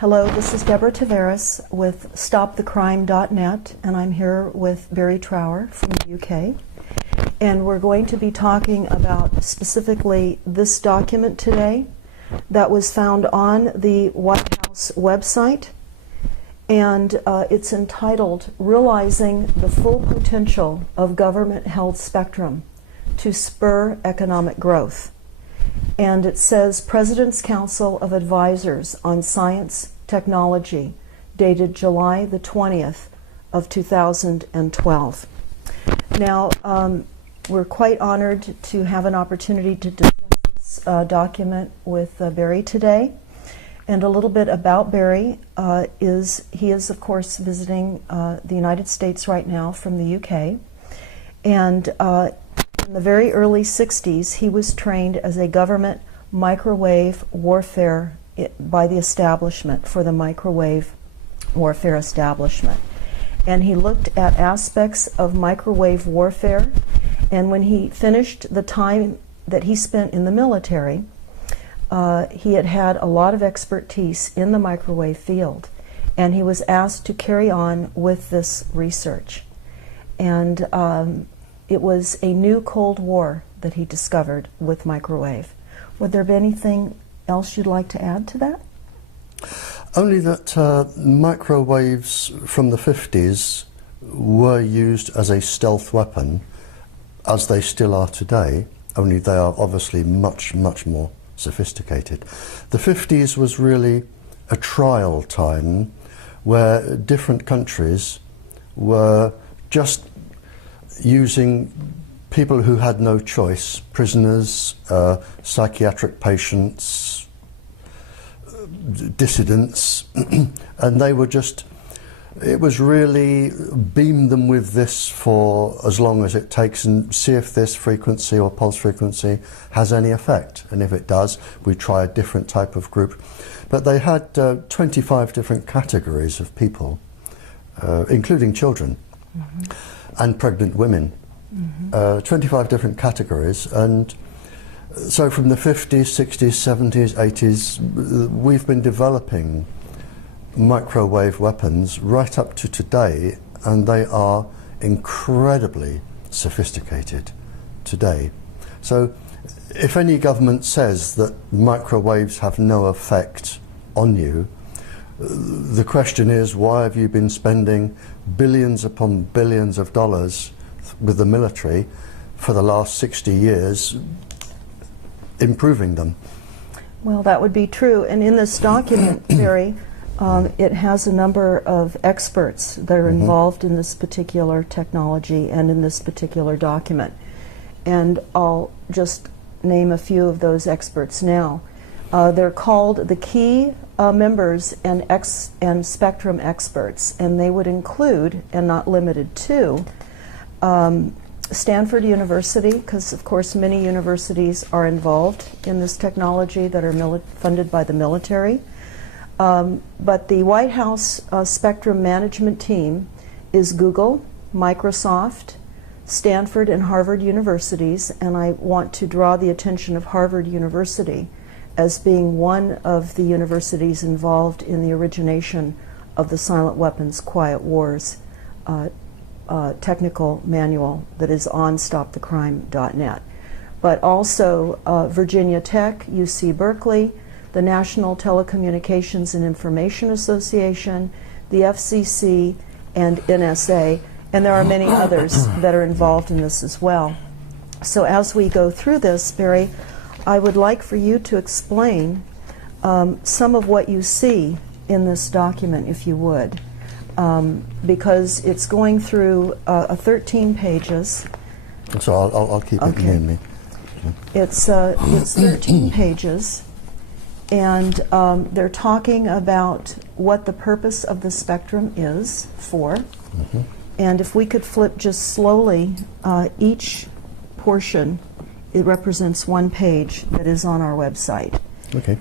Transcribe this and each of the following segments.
Hello, this is Deborah Tavares with StopTheCrime.net, and I'm here with Barrie Trower from the UK. And we're going to be talking about specifically this document today that was found on the White House website. And it's entitled, Realizing the Full Potential of Government-Held Spectrum to Spur Economic Growth. And it says, President's Council of Advisors on Science Technology, dated July the 20th of 2012. Now, we're quite honored to have an opportunity to discuss this document with Barrie today. And a little bit about Barrie he is, of course, visiting the United States right now from the UK. And in the very early 60s, he was trained as a government microwave warfare by the establishment, for the microwave warfare establishment. And he looked at aspects of microwave warfare, and when he finished the time that he spent in the military, he had a lot of expertise in the microwave field, and he was asked to carry on with this research. And it was a new Cold War that he discovered with microwave. Would there be anything else you'd like to add to that? Only that microwaves from the 50s were used as a stealth weapon, as they still are today, only they are obviously much, much more sophisticated. The 50s was really a trial time where different countries were just using people who had no choice, prisoners, psychiatric patients, dissidents, and they were just, it was really beam them with this for as long as it takes and see if this frequency or pulse frequency has any effect. And if it does, we try a different type of group. But they had 25 different categories of people, including children. And pregnant women, 25 different categories. And so from the 50s, 60s, 70s, 80s, we've been developing microwave weapons right up to today, and they are incredibly sophisticated today. So if any government says that microwaves have no effect on you, the question is, why have you been spending billions upon billions of dollars with the military for the last 60 years improving them? Well, that would be true. And in this document, Barrie, it has a number of experts that are involved in this particular technology and in this particular document. And I'll just name a few of those experts now. They're called the key members and spectrum experts, and they would include, and not limited to, Stanford University, because of course many universities are involved in this technology that are funded by the military. But the White House spectrum management team is Google, Microsoft, Stanford, and Harvard universities, and I want to draw the attention of Harvard University as being one of the universities involved in the origination of the Silent Weapons Quiet Wars technical manual that is on StopTheCrime.net. But also Virginia Tech, UC Berkeley, the National Telecommunications and Information Association, the FCC, and NSA, and there are many others that are involved in this as well. So as we go through this, Barrie, I would like for you to explain some of what you see in this document, if you would, because it's going through 13 pages. So I'll keep it near me. It's 13 pages, and they're talking about what the purpose of the spectrum is for. And if we could flip just slowly, each portion, it represents one page that is on our website. Okay.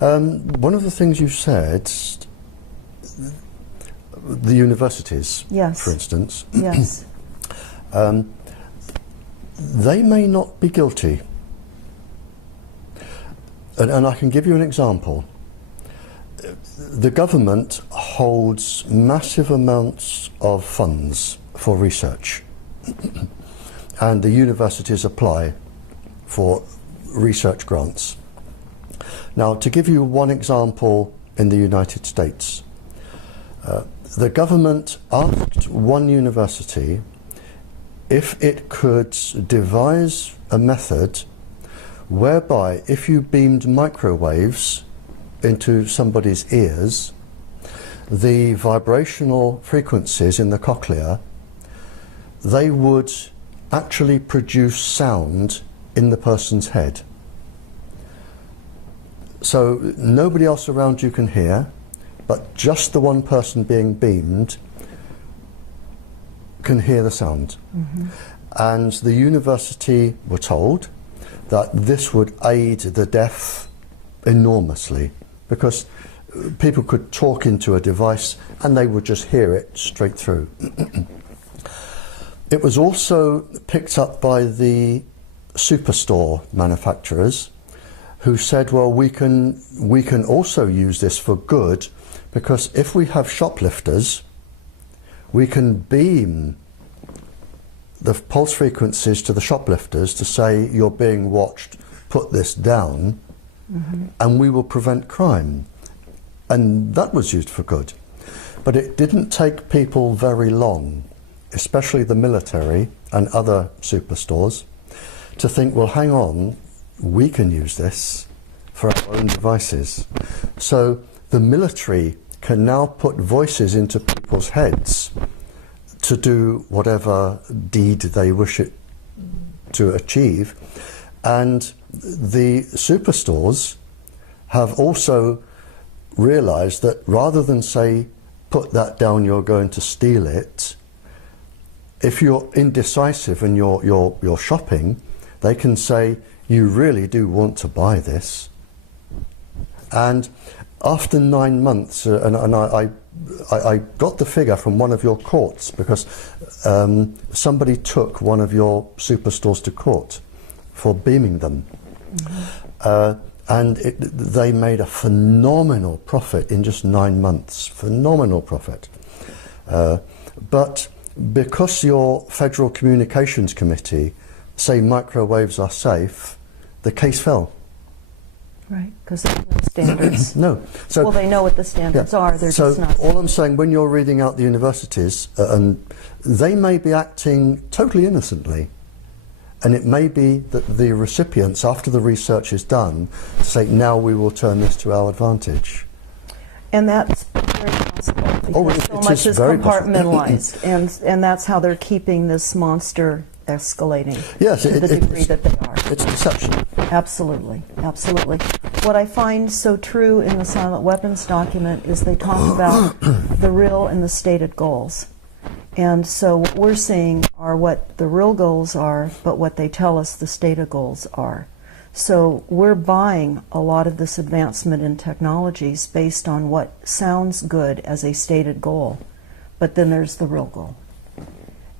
One of the things you said, the universities, yes, for instance, yes, they may not be guilty. And I can give you an example. the government holds massive amounts of funds for research, and the universities apply for research grants. Now, to give you one example in the United States, the government asked one university if it could devise a method whereby if you beamed microwaves into somebody's ears, the vibrational frequencies in the cochlea, they would actually produce sound in the person's head. So nobody else around you can hear, but just the one person being beamed can hear the sound. Mm-hmm. And the university were told that this would aid the deaf enormously, because people could talk into a device and they would just hear it straight through. It was also picked up by the superstore manufacturers, who said, well, we can also use this for good, because if we have shoplifters, we can beam the pulse frequencies to the shoplifters to say, you're being watched, put this down, mm-hmm. and we will prevent crime. And that was used for good. But it didn't take people very long, especially the military and other superstores, to think, well, hang on, we can use this for our own devices. So the military can now put voices into people's heads to do whatever deed they wish it to achieve. And the superstores have also realized that rather than say, put that down, you're going to steal it, if you're indecisive and you're shopping, they can say, you really do want to buy this. And after 9 months, and I got the figure from one of your courts, because somebody took one of your superstores to court for beaming them. Mm-hmm. And they made a phenomenal profit in just 9 months. Phenomenal profit. But because your Federal Communications Committee say microwaves are safe, the case fell. Right, because there's no standards. No. So, well, they know what the standards are. They're just not. All I'm saying, when you're reading out the universities, and they may be acting totally innocently, and it may be that the recipients, after the research is done, say, now we will turn this to our advantage. And that's very possible, because so much is compartmentalized, and that's how they're keeping this monster escalating, yes, to the degree that they are. It's deception. Absolutely, absolutely. What I find so true in the silent weapons document is they talk about the real and the stated goals. And so what we're seeing are what the real goals are, but what they tell us the stated goals are. So we're buying a lot of this advancement in technologies based on what sounds good as a stated goal, but then there's the real goal.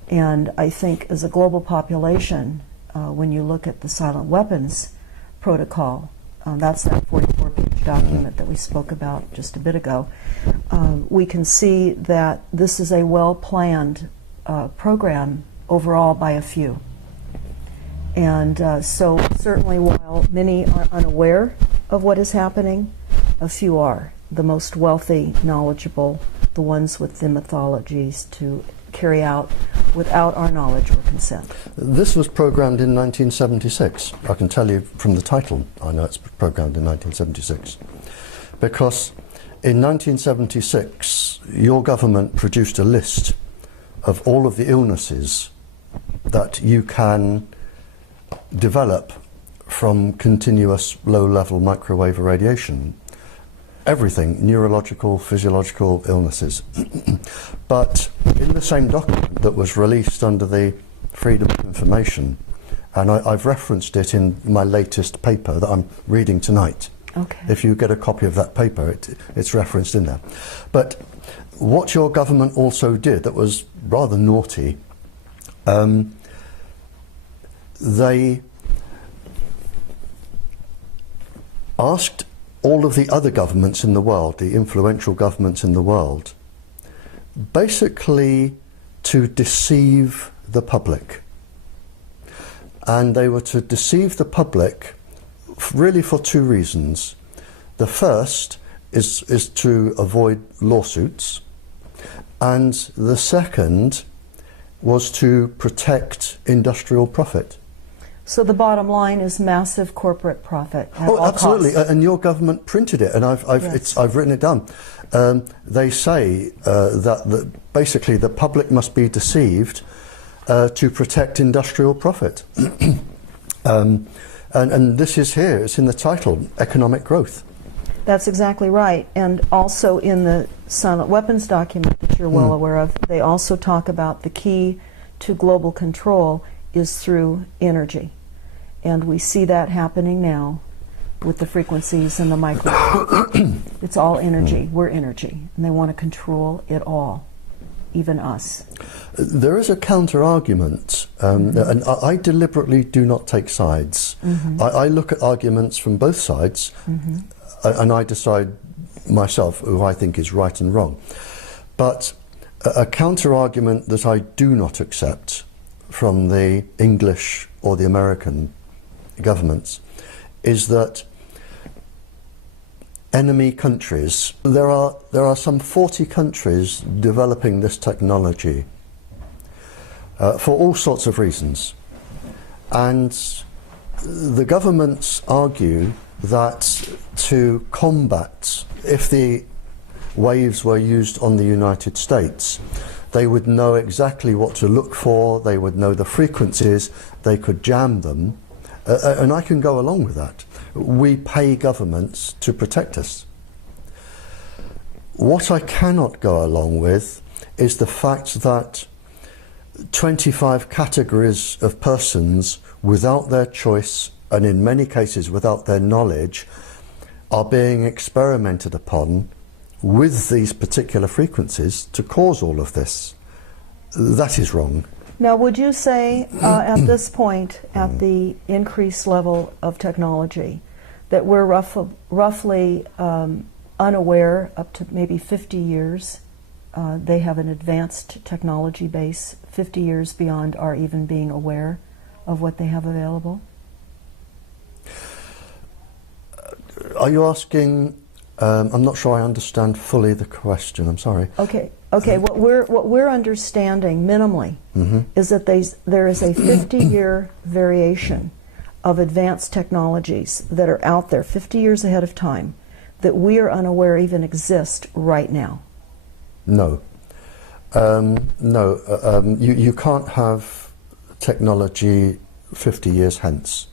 And I think as a global population, when you look at the silent weapons protocol, that's that 44-page document that we spoke about just a bit ago, we can see that this is a well-planned program overall by a few. And so certainly while many are unaware of what is happening, a few are. The most wealthy, knowledgeable, the ones with the mythologies to carry out without our knowledge or consent. This was programmed in 1976. I can tell you from the title, I know it's programmed in 1976. Because in 1976, your government produced a list of all of the illnesses that you can develop from continuous low-level microwave irradiation. Everything, neurological, physiological illnesses. But in the same document that was released under the Freedom of Information, and I've referenced it in my latest paper that I'm reading tonight. Okay. If you get a copy of that paper, it's referenced in there. But what your government also did that was rather naughty, they asked all of the other governments in the world, the influential governments in the world, basically to deceive the public. And they were to deceive the public really for two reasons. The first is to avoid lawsuits, and the second was to protect industrial profit. So the bottom line is massive corporate profit at all absolutely, costs. And your government printed it, and I've written it down. They say that basically the public must be deceived to protect industrial profit. And this is here, it's in the title, economic growth. That's exactly right. And also in the silent weapons document that you're well aware of, they also talk about the key to global control is through energy. And we see that happening now with the frequencies and the micro. It's all energy. We're energy. And they want to control it all, even us. There is a counter-argument, and I deliberately do not take sides. I look at arguments from both sides, and I decide myself who I think is right and wrong. But a counter-argument that I do not accept from the English or the American governments is that enemy countries, there are some 40 countries developing this technology for all sorts of reasons, and the governments argue that to combat, if the waves were used on the United States, they would know exactly what to look for, they would know the frequencies, they could jam them, and I can go along with that. We pay governments to protect us. What I cannot go along with is the fact that 25 categories of persons without their choice, and in many cases without their knowledge, are being experimented upon with these particular frequencies to cause all of this. That is wrong. Now, would you say at this point, at the increased level of technology, that we're roughly unaware up to maybe 50 years? They have an advanced technology base 50 years beyond our even being aware of what they have available? Are you asking? I'm not sure I understand fully the question. I'm sorry. Okay. What we're understanding minimally is that there is a 50-year variation of advanced technologies that are out there 50 years ahead of time that we are unaware even exist right now. No. You can't have technology 50 years hence.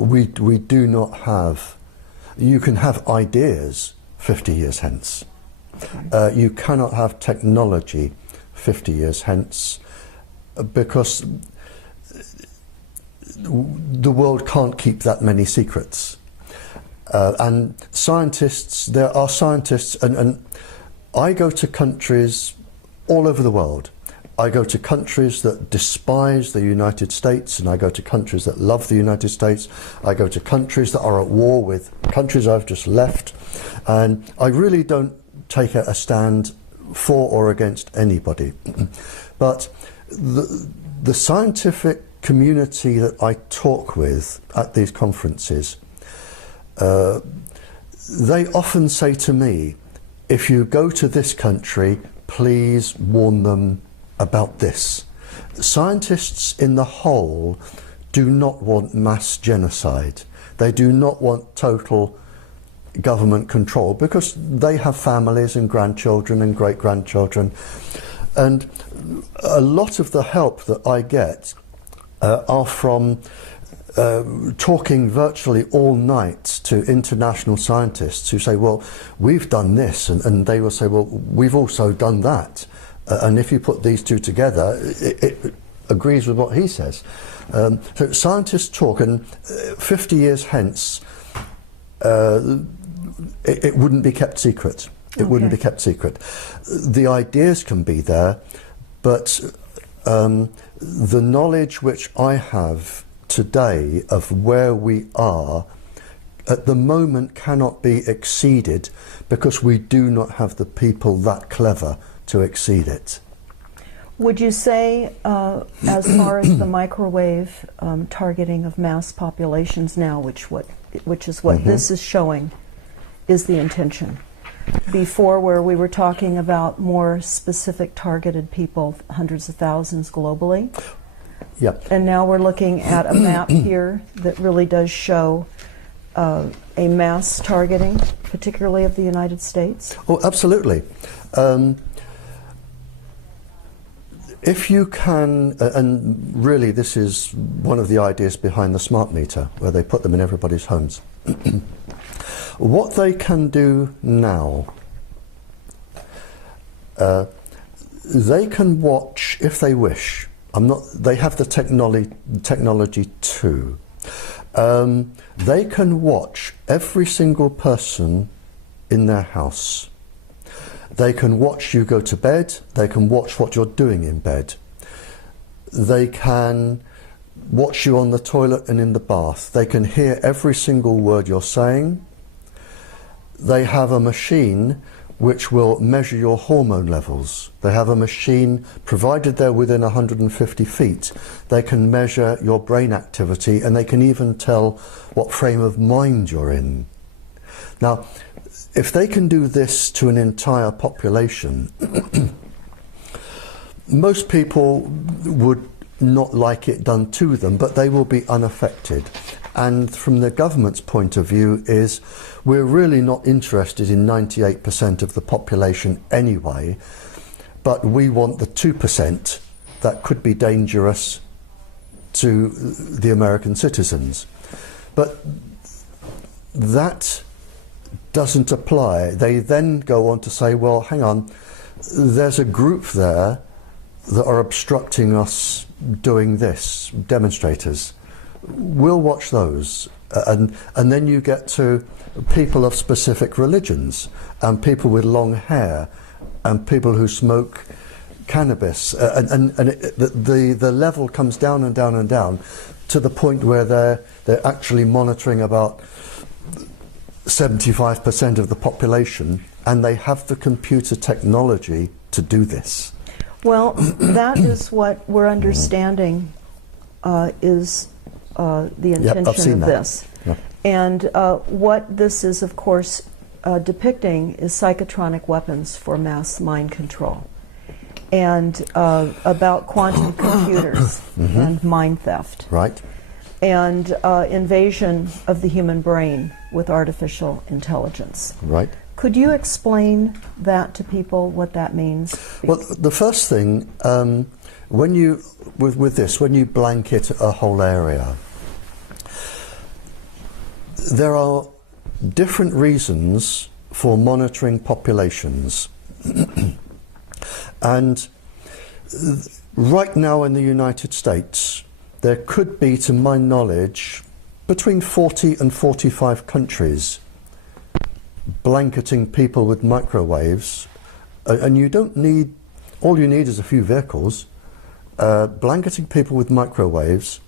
We do not have. You can have ideas 50 years hence. Okay. You cannot have technology 50 years hence because the world can't keep that many secrets. And scientists, there are scientists, and I go to countries all over the world. I go to countries that despise the United States, and I go to countries that love the United States. I go to countries that are at war with countries I've just left, and I really don't take a stand for or against anybody. But the scientific community that I talk with at these conferences, they often say to me, if you go to this country, please warn them about this. Scientists in the whole do not want mass genocide. They do not want total government control because they have families and grandchildren and great-grandchildren. And a lot of the help that I get are from talking virtually all night to international scientists who say, well, we've done this, and they will say, well, we've also done that. And if you put these two together, it agrees with what he says. So scientists talk, and 50 years hence, it wouldn't be kept secret. It wouldn't be kept secret. The ideas can be there, but the knowledge which I have today of where we are at the moment cannot be exceeded because we do not have the people that clever to exceed it. Would you say, as far as the microwave targeting of mass populations now, which is what this is showing, is the intention? Before, where we were talking about more specific targeted people, hundreds of thousands globally. Yep. And now we're looking at a map here that really does show a mass targeting, particularly of the United States. Oh, absolutely. If you can, and really this is one of the ideas behind the smart meter, where they put them in everybody's homes. What they can do now, they can watch, if they wish, they have the technology too. They can watch every single person in their house. They can watch you go to bed. They can watch what you're doing in bed. They can watch you on the toilet and in the bath. They can hear every single word you're saying. They have a machine which will measure your hormone levels. They have a machine, provided they're within 150 feet, they can measure your brain activity, and they can even tell what frame of mind you're in. Now, if they can do this to an entire population, most people would not like it done to them, but they will be unaffected. And from the government's point of view is, we're really not interested in 98% of the population anyway, but we want the 2% that could be dangerous to the American citizens. But that doesn't apply. They then go on to say, well, hang on, there's a group there that are obstructing us doing this, demonstrators. We'll watch those. And then you get to people of specific religions, and people with long hair, and people who smoke cannabis. The level comes down and down and down to the point where they're actually monitoring about 75% of the population, and they have the computer technology to do this. Well, that is what we're understanding is the intention of this. Yep. And what this is, of course, depicting is psychotronic weapons for mass mind control, and about quantum computers and mind theft. Right. And invasion of the human brain with artificial intelligence. Right. Could you explain that to people, what that means? Well, the first thing, when you blanket a whole area, there are different reasons for monitoring populations. And right now in the United States, there could be, to my knowledge, between 40 and 45 countries blanketing people with microwaves, and you don't need, all you need is a few vehicles, blanketing people with microwaves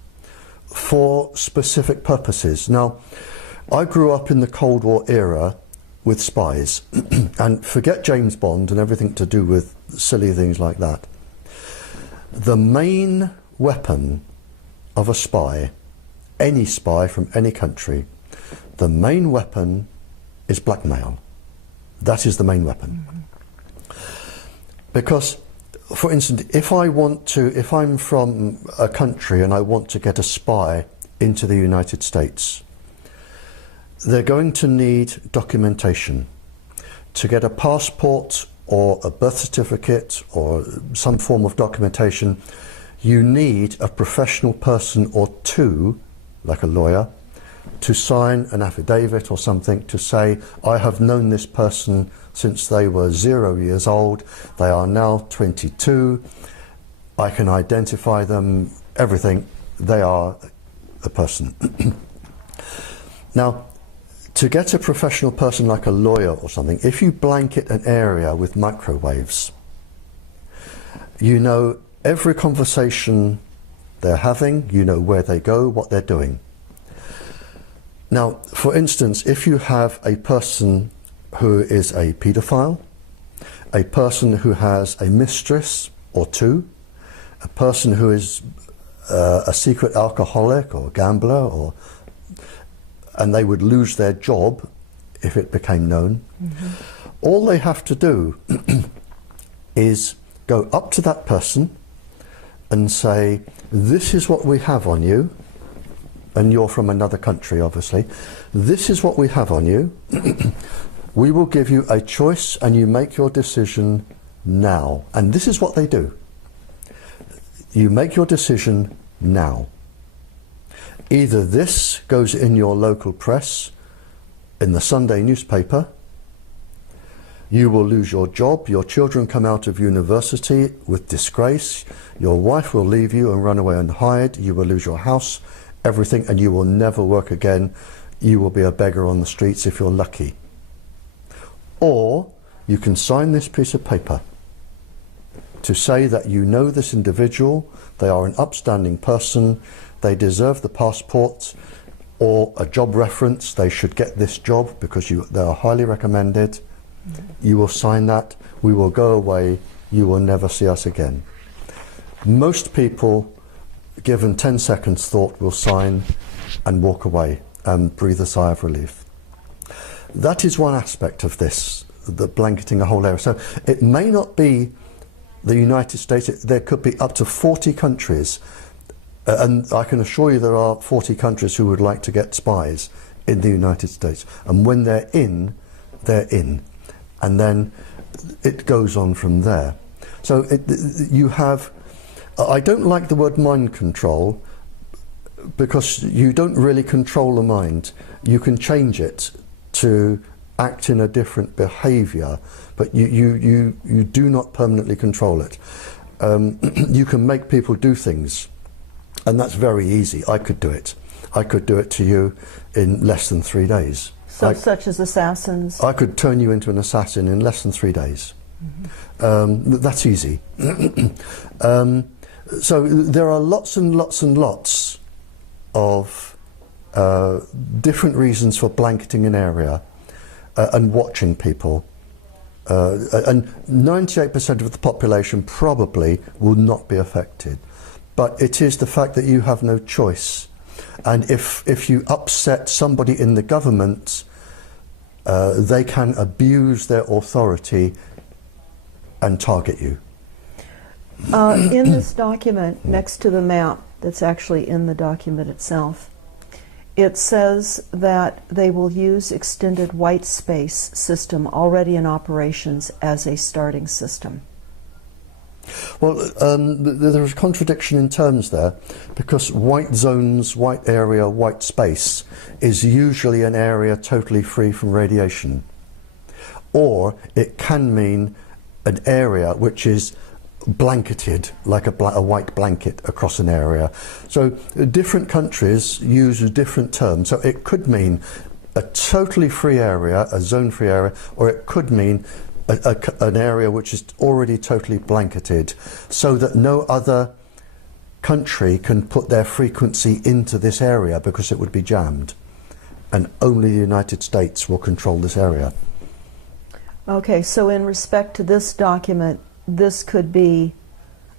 for specific purposes. Now, I grew up in the Cold War era with spies, and forget James Bond and everything to do with silly things like that. The main weapon of a spy, any spy from any country, the main weapon is blackmail. That is the main weapon. Because, for instance, if I'm from a country and I want to get a spy into the United States, they're going to need documentation. To get a passport or a birth certificate or some form of documentation, you need a professional person or two, like a lawyer, to sign an affidavit or something to say, I have known this person since they were 0 years old, they are now 22, I can identify them, everything, they are a person. Now, to get a professional person like a lawyer or something, if you blanket an area with microwaves, you know every conversation they're having, you know where they go, what they're doing. Now, for instance, if you have a person who is a paedophile, a person who has a mistress or two, a person who is a secret alcoholic or gambler, and they would lose their job if it became known, all they have to do is go up to that person and say, this is what we have on you, and you're from another country obviously, this is what we have on you, we will give you a choice and you make your decision now. And this is what they do. You make your decision now. Either this goes in your local press, in the Sunday newspaper, you will lose your job, your children come out of university with disgrace, your wife will leave you and run away and hide, you will lose your house, everything, and you will never work again. You will be a beggar on the streets if you're lucky. Or you can sign this piece of paper to say that you know this individual, they are an upstanding person, they deserve the passport or a job reference, they should get this job because they are highly recommended. You will sign that, we will go away, you will never see us again. Most people, given 10 seconds thought, will sign and walk away and breathe a sigh of relief. That is one aspect of this, the blanketing a whole area. So it may not be the United States, there could be up to 40 countries, and I can assure you there are 40 countries who would like to get spies in the United States. And when they're in, they're in. And then it goes on from there. So you have, I don't like the word mind control, because you don't really control the mind. You can change it to act in a different behaviour, but you do not permanently control it. You can make people do things, and that's very easy. I could do it. I could do it to you in less than 3 days. So such as assassins? I could turn you into an assassin in less than 3 days. That's easy. So there are lots and lots and lots of different reasons for blanketing an area and watching people. And 98% of the population probably will not be affected. But it is the fact that you have no choice. And if you upset somebody in the government, they can abuse their authority and target you. In this document, next to the map that's actually in the document itself, it says that they will use extended white space system already in operations as a starting system. Well, there is a contradiction in terms there, because white zones, white area, white space is usually an area totally free from radiation. Or it can mean an area which is blanketed, like a white blanket across an area. So different countries use different terms. So it could mean a totally free area, a zone-free area, or it could mean an area which is already totally blanketed, so that no other country can put their frequency into this area because it would be jammed, and only the United States will control this area. Okay, so in respect to this document, this could be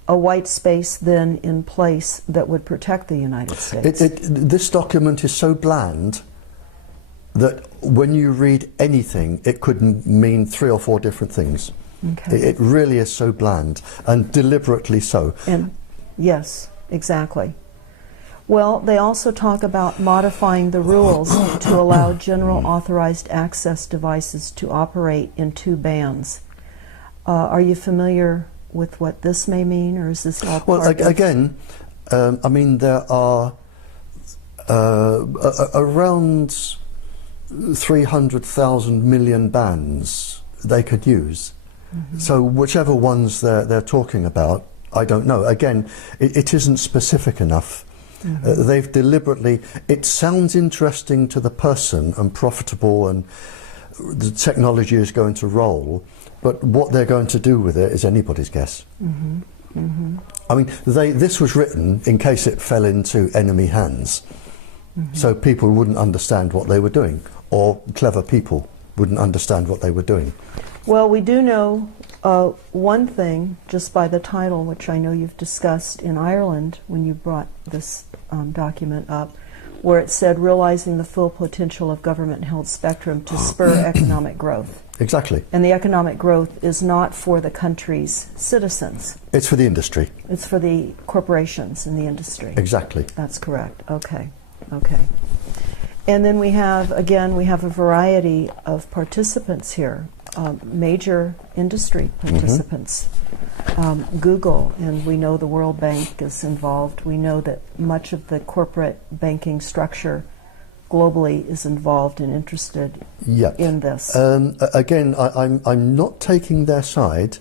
a white space then in place that would protect the United States. This document is so bland that when you read anything, it could mean 3 or 4 different things. Okay. It really is so bland, and deliberately so. And yes, exactly. Well, they also talk about modifying the rules to allow general authorized access devices to operate in 2 bands. Are you familiar with what this may mean, or is this all part of... Again, I mean, there are around 300,000 million bands they could use. So whichever ones they're talking about, I don't know. Again, it isn't specific enough. They've deliberately... It sounds interesting to the person and profitable, and the technology is going to roll, but what they're going to do with it is anybody's guess. I mean, this was written in case it fell into enemy hands. So people wouldn't understand what they were doing, or clever people wouldn't understand what they were doing. Well, we do know one thing just by the title, which I know you've discussed in Ireland when you brought this document up, where it said realizing the full potential of government-held spectrum to spur economic growth. Exactly. And the economic growth is not for the country's citizens. It's for the industry. It's for the corporations in the industry. Exactly. That's correct. Okay. Okay. And then we have, again, we have a variety of participants here, major industry participants. Google, and we know the World Bank is involved. We know that much of the corporate banking structure globally is involved and interested in this. Again, I'm not taking their side,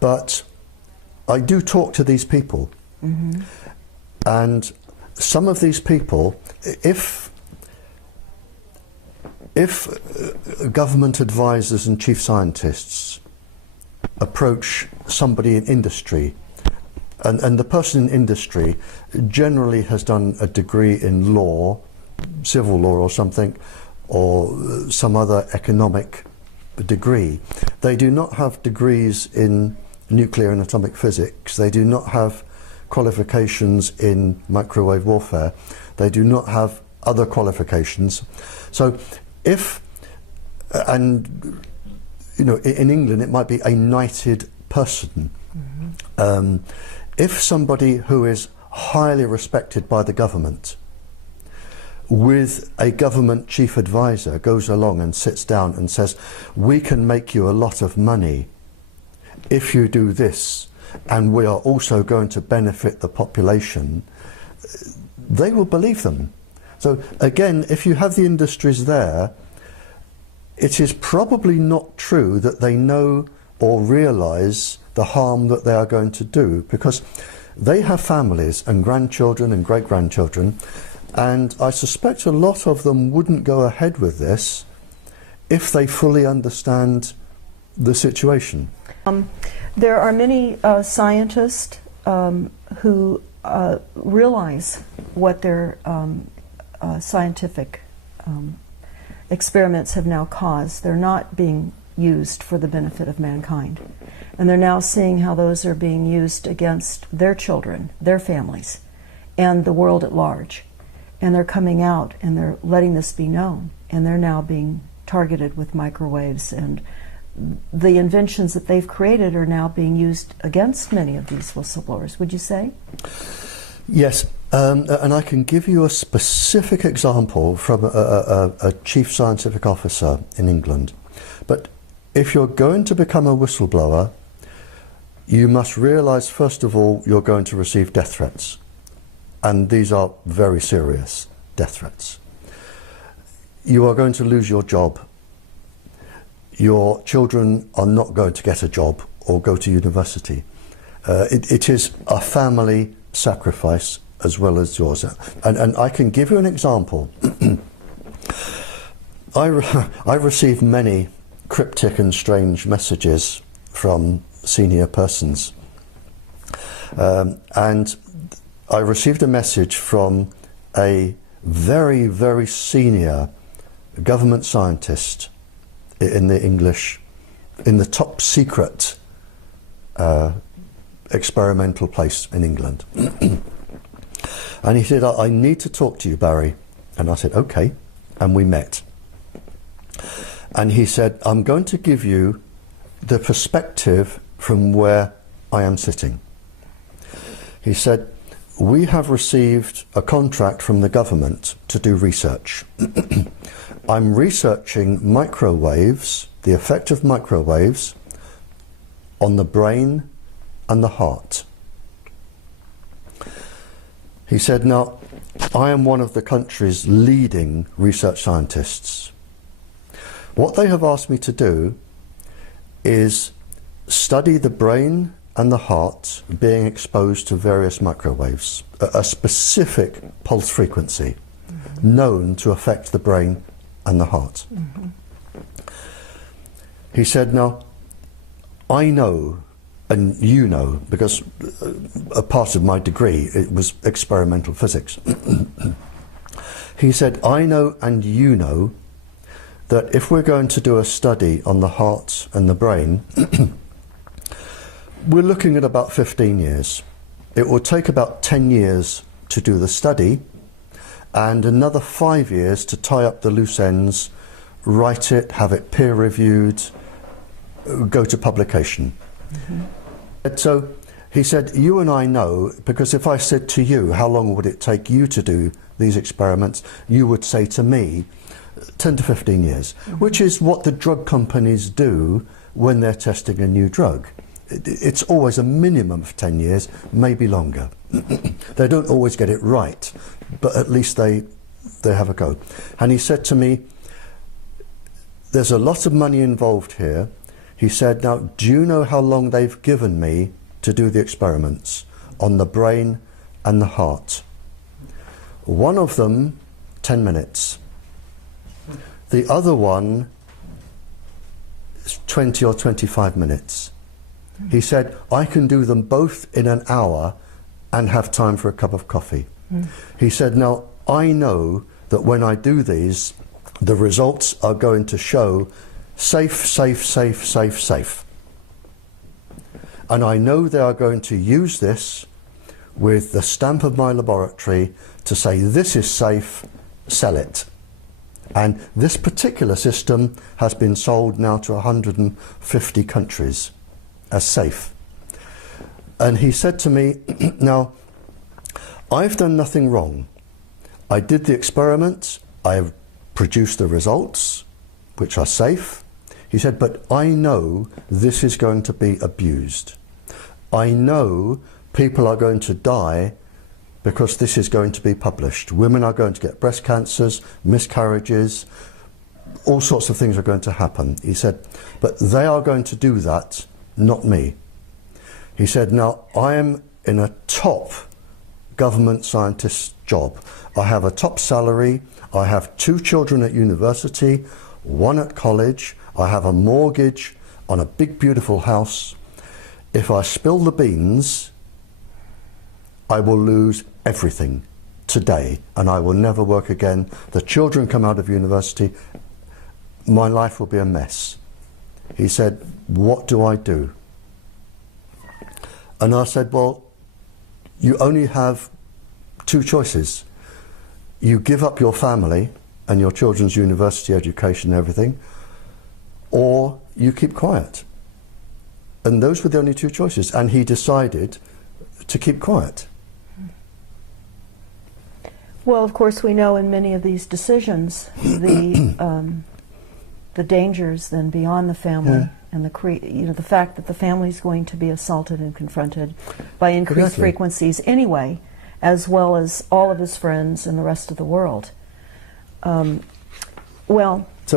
but I do talk to these people. And some of these people, if government advisors and chief scientists approach somebody in industry, and the person in industry generally has done a degree in law, civil law or something, or some other economic degree. They do not have degrees in nuclear and atomic physics. They do not have qualifications in microwave warfare. They do not have other qualifications. So if, and you know, in England it might be a knighted person. If somebody who is highly respected by the government with a government chief advisor goes along and sits down and says, we can make you a lot of money if you do this, and we are also going to benefit the population, they will believe them. So again, if you have the industries there, it is probably not true that they know or realise the harm that they are going to do, because they have families and grandchildren and great-grandchildren, and I suspect a lot of them wouldn't go ahead with this if they fully understand the situation. There are many scientists who realize what their scientific experiments have now caused. They're not being used for the benefit of mankind. And they're now seeing how those are being used against their children, their families, and the world at large. And they're coming out and they're letting this be known. And they're now being targeted with microwaves, and the inventions that they've created are now being used against many of these whistleblowers, would you say? Yes, and I can give you a specific example from a chief scientific officer in England. But if you're going to become a whistleblower, you must realise, first of all, you're going to receive death threats. And these are very serious death threats. You are going to lose your job. Your children are not going to get a job or go to university. It is a family sacrifice as well as yours. And I can give you an example. I received many cryptic and strange messages from senior persons. And I received a message from a very, very senior government scientist in the top secret experimental place in England. And he said, I need to talk to you, Barrie. And I said, okay. And we met. And he said, I'm going to give you the perspective from where I am sitting. He said, we have received a contract from the government to do research. I'm researching microwaves, the effect of microwaves on the brain and the heart. He said, now, I am one of the country's leading research scientists. What they have asked me to do is study the brain and the heart being exposed to various microwaves, a specific pulse frequency known to affect the brain and the heart. He said, now, I know, and you know, because a part of my degree, it was experimental physics. He said, I know and you know that if we're going to do a study on the heart and the brain, we're looking at about 15 years. It will take about 10 years to do the study and another 5 years to tie up the loose ends, write it, have it peer reviewed, go to publication. Mm-hmm. So he said, you and I know, because if I said to you, how long would it take you to do these experiments, you would say to me, 10 to 15 years, mm-hmm. which is what the drug companies do when they're testing a new drug. It's always a minimum of 10 years, maybe longer. They don't always get it right, but at least they have a go. And he said to me, there's a lot of money involved here. He said, now, do you know how long they've given me to do the experiments on the brain and the heart? One of them, 10 minutes. The other one, 20 or 25 minutes. He said, I can do them both in an hour and have time for a cup of coffee. He said, now, I know that when I do these, the results are going to show safe, safe, safe, safe, safe. And I know they are going to use this with the stamp of my laboratory to say, this is safe, sell it. And this particular system has been sold now to 150 countries as safe. And he said to me, now, I've done nothing wrong. I did the experiment, I have produced the results, which are safe. He said, but I know this is going to be abused. I know people are going to die because this is going to be published. Women are going to get breast cancers, miscarriages, all sorts of things are going to happen. He said, but they are going to do that, not me. He said, now, I am in a top government scientist's job. I have a top salary, I have 2 children at university, 1 at college, I have a mortgage on a big beautiful house. If I spill the beans, I will lose everything today and I will never work again. The children come out of university, my life will be a mess. He said, what do I do? And I said, well, you only have 2 choices. You give up your family and your children's university education and everything, or you keep quiet. And those were the only 2 choices. And he decided to keep quiet. Well, of course, we know in many of these decisions the dangers then beyond the family, and the fact that the family is going to be assaulted and confronted by increased frequencies anyway, as well as all of his friends and the rest of the world. So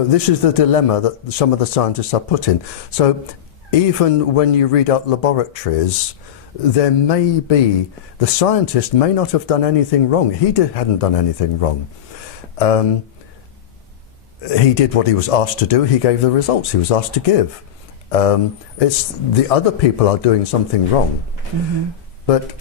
this is the dilemma that some of the scientists are put in. So even when you read out laboratories, there may be, the scientist may not have done anything wrong. He hadn't done anything wrong. He did what he was asked to do. He gave the results he was asked to give. It's the other people are doing something wrong. Mm-hmm. But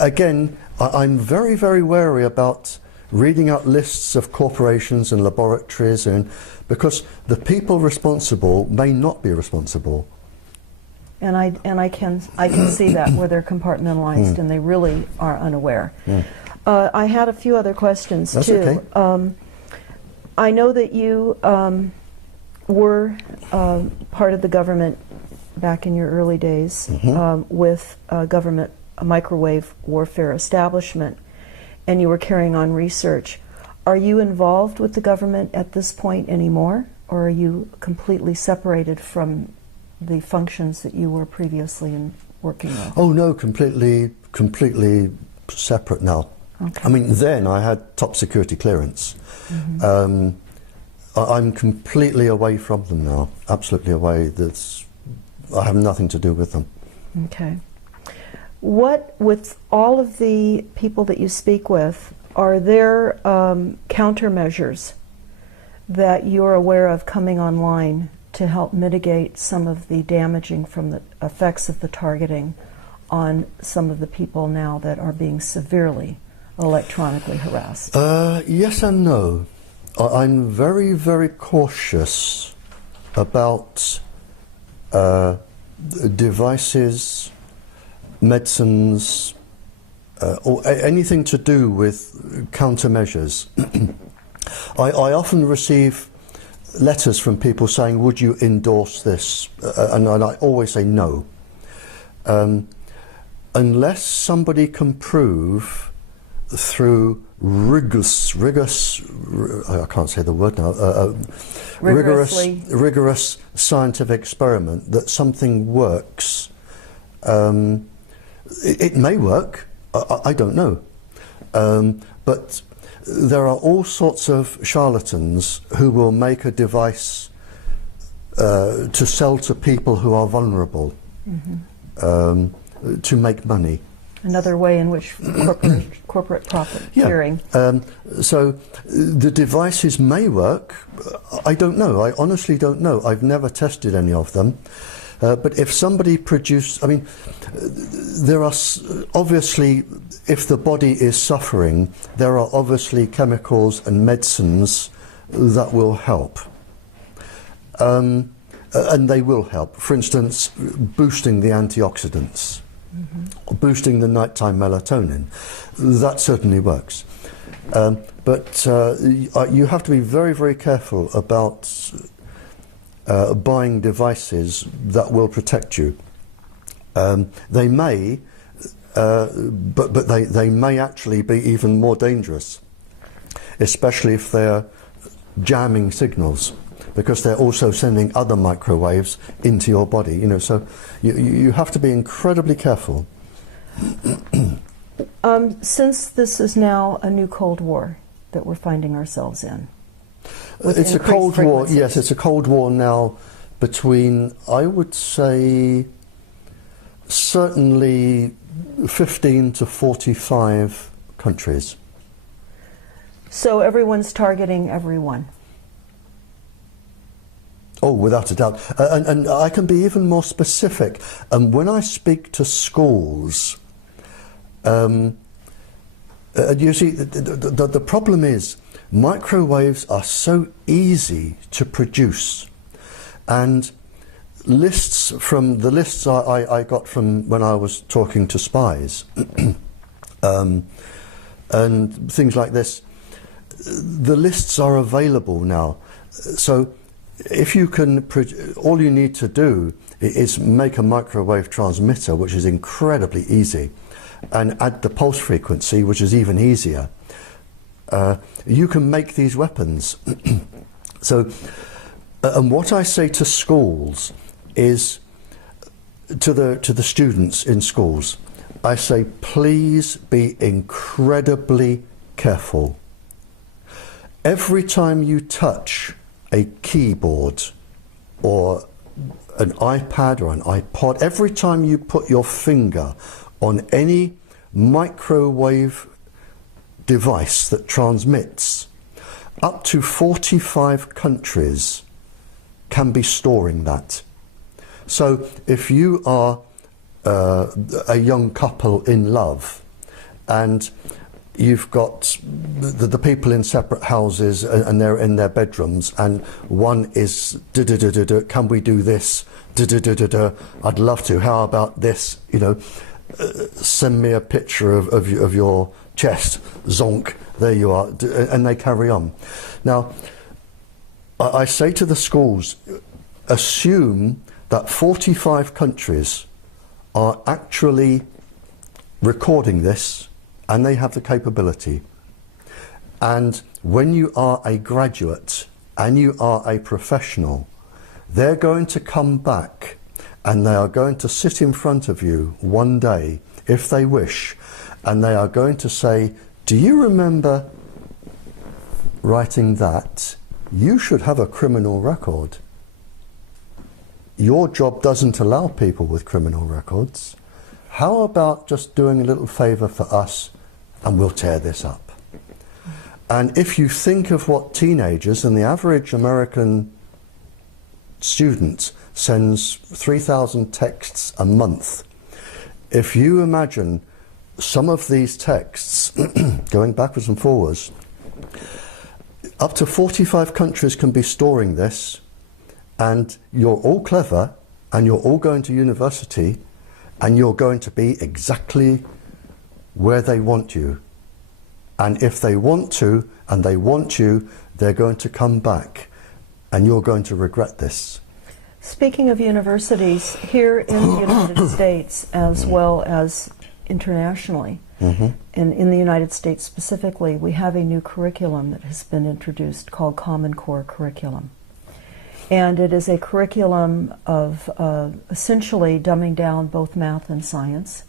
again, I'm very, very wary about reading out lists of corporations and laboratories, and because the people responsible may not be responsible. And I can see that where they're compartmentalized and they really are unaware. I had a few other questions That's too. Okay. I know that you were part of the government back in your early days with government microwave warfare establishment, and you were carrying on research. Are you involved with the government at this point anymore, or are you completely separated from the functions that you were previously working with? Oh no, completely separate now. Okay. I mean, then I had top security clearance. Mm-hmm. I'm completely away from them now, absolutely away. I have nothing to do with them. Okay. What, with all of the people that you speak with, are there countermeasures that you're aware of coming online to help mitigate some of the damaging from the effects of the targeting on some of the people now that are being severely electronically harassed? Yes and no. I'm very, very cautious about devices, medicines, or anything to do with countermeasures. I often receive letters from people saying, would you endorse this? And I always say no. Unless somebody can prove through rigorous, I can't say the word now, rigorous scientific experiment that something works. It may work, I don't know. But there are all sorts of charlatans who will make a device to sell to people who are vulnerable, to make money. Another way in which corporate profiteering. So the devices may work. I don't know. I honestly don't know. I've never tested any of them. But if somebody produced, I mean, there are obviously, if the body is suffering, there are obviously chemicals and medicines that will help. And they will help. For instance, boosting the antioxidants, boosting the nighttime melatonin. That certainly works. But you have to be very, very careful about buying devices that will protect you. They may, but they may actually be even more dangerous, especially if they're jamming signals, because they're also sending other microwaves into your body. You know, so you have to be incredibly careful. Since this is now a new Cold War that we're finding ourselves in. It's a Cold War, yes, it's a Cold War now between, I would say, certainly 15 to 45 countries. So everyone's targeting everyone? Oh, without a doubt. And I can be even more specific. When I speak to schools, you see, the problem is, microwaves are so easy to produce, and lists I got from when I was talking to spies and things like this, the lists are available now. So if you can, all you need to do is make a microwave transmitter, which is incredibly easy, and add the pulse frequency, which is even easier. You can make these weapons. So, and what I say to schools is, to the students in schools, I say, please be incredibly careful. Every time you touch a keyboard or an iPad or an iPod, every time you put your finger on any microwave device that transmits, up to 45 countries can be storing that. So if you are a young couple in love and you've got the people in separate houses and they're in their bedrooms, and one is can we do this, I'd love to, how about this, you know, send me a picture of your chest, zonk, there you are, and they carry on. Now, I say to the schools, assume that 45 countries are actually recording this, and they have the capability. And when you are a graduate and you are a professional, they're going to come back and they are going to sit in front of you one day, if they wish, and they are going to say, do you remember writing that? You should have a criminal record. Your job doesn't allow people with criminal records. How about just doing a little favour for us and we'll tear this up? And if you think of what teenagers, and the average American student sends 3,000 texts a month, if you imagine some of these texts, going backwards and forwards, up to 45 countries can be storing this, and you're all clever, and you're all going to university, and you're going to be exactly where they want you. And if they want to, and they want you, they're going to come back, and you're going to regret this. Speaking of universities, here in the United States, as well as internationally, and in the United States specifically, we have a new curriculum that has been introduced called Common Core Curriculum. And it is a curriculum of essentially dumbing down both math and science.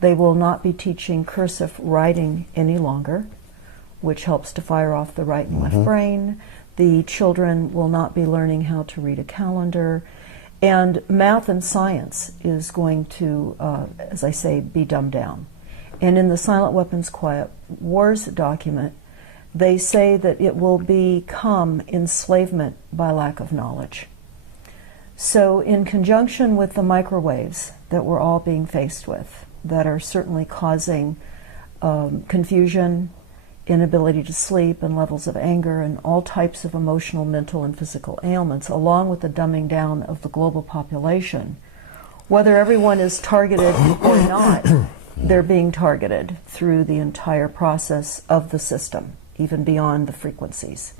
They will not be teaching cursive writing any longer, which helps to fire off the right and left brain. The children will not be learning how to read a calendar. And math and science is going to, as I say, be dumbed down. And in the Silent Weapons Quiet Wars document, they say that it will become enslavement by lack of knowledge. So in conjunction with the microwaves that we're all being faced with, that are certainly causing confusion, inability to sleep, and levels of anger, and all types of emotional, mental, and physical ailments, along with the dumbing down of the global population, whether everyone is targeted or not, they're being targeted through the entire process of the system, even beyond the frequencies.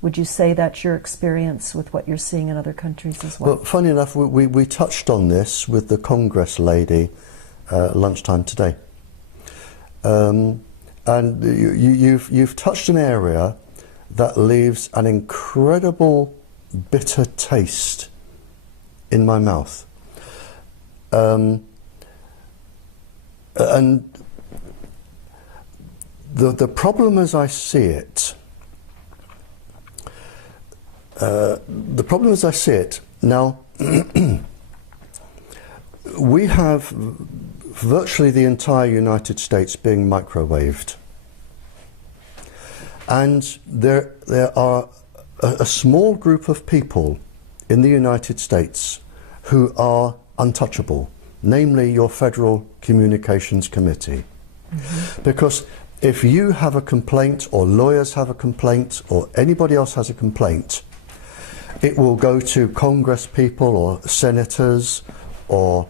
Would you say that's your experience with what you're seeing in other countries as well? Well, funny enough, we touched on this with the Congress lady lunchtime today. And you've touched an area that leaves an incredible bitter taste in my mouth. And the problem as I see it, now, we have virtually the entire United States being microwaved. And there are a small group of people in the United States who are untouchable, namely your Federal Communications Committee. Because if you have a complaint, or lawyers have a complaint, or anybody else has a complaint, it will go to Congress people or senators or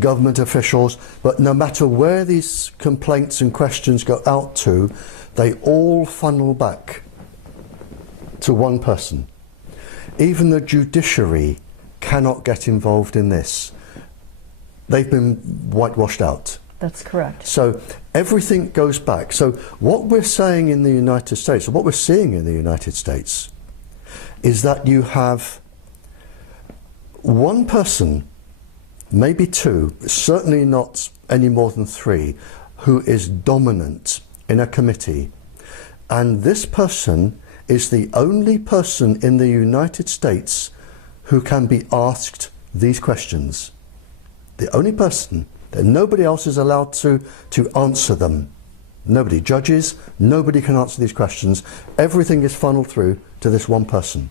government officials, but no matter where these complaints and questions go out to, they all funnel back to one person. Even the judiciary cannot get involved in this. They've been whitewashed out. That's correct. So everything goes back. So what we're saying in the United States, or what we're seeing in the United States, is that you have one person, maybe two, certainly not any more than three, who is dominant in a committee. And this person is the only person in the United States who can be asked these questions. The only person, that nobody else is allowed to answer them. Nobody, judges, nobody can answer these questions. Everything is funneled through to this one person.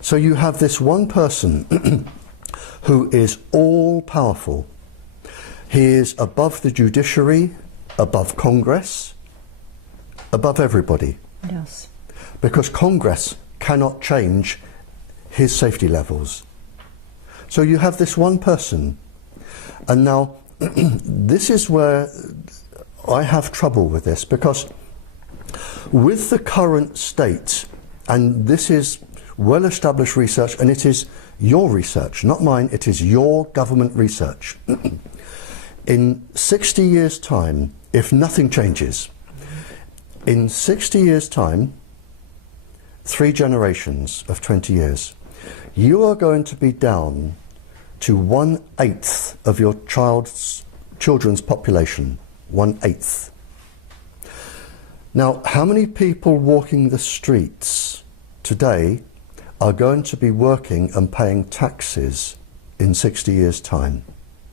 So you have this one person who is all powerful. He is above the judiciary, above Congress, above everybody. Yes. Because Congress cannot change his safety levels. So you have this one person. And now, this is where I have trouble with this, because with the current state, and this is well-established research, and it is your research, not mine, it is your government research. In 60 years' time, if nothing changes, in 60 years' time, 3 generations of 20 years, you are going to be down to 1/8 of your children's population. 1/8. Now, how many people walking the streets today are going to be working and paying taxes in 60 years' time?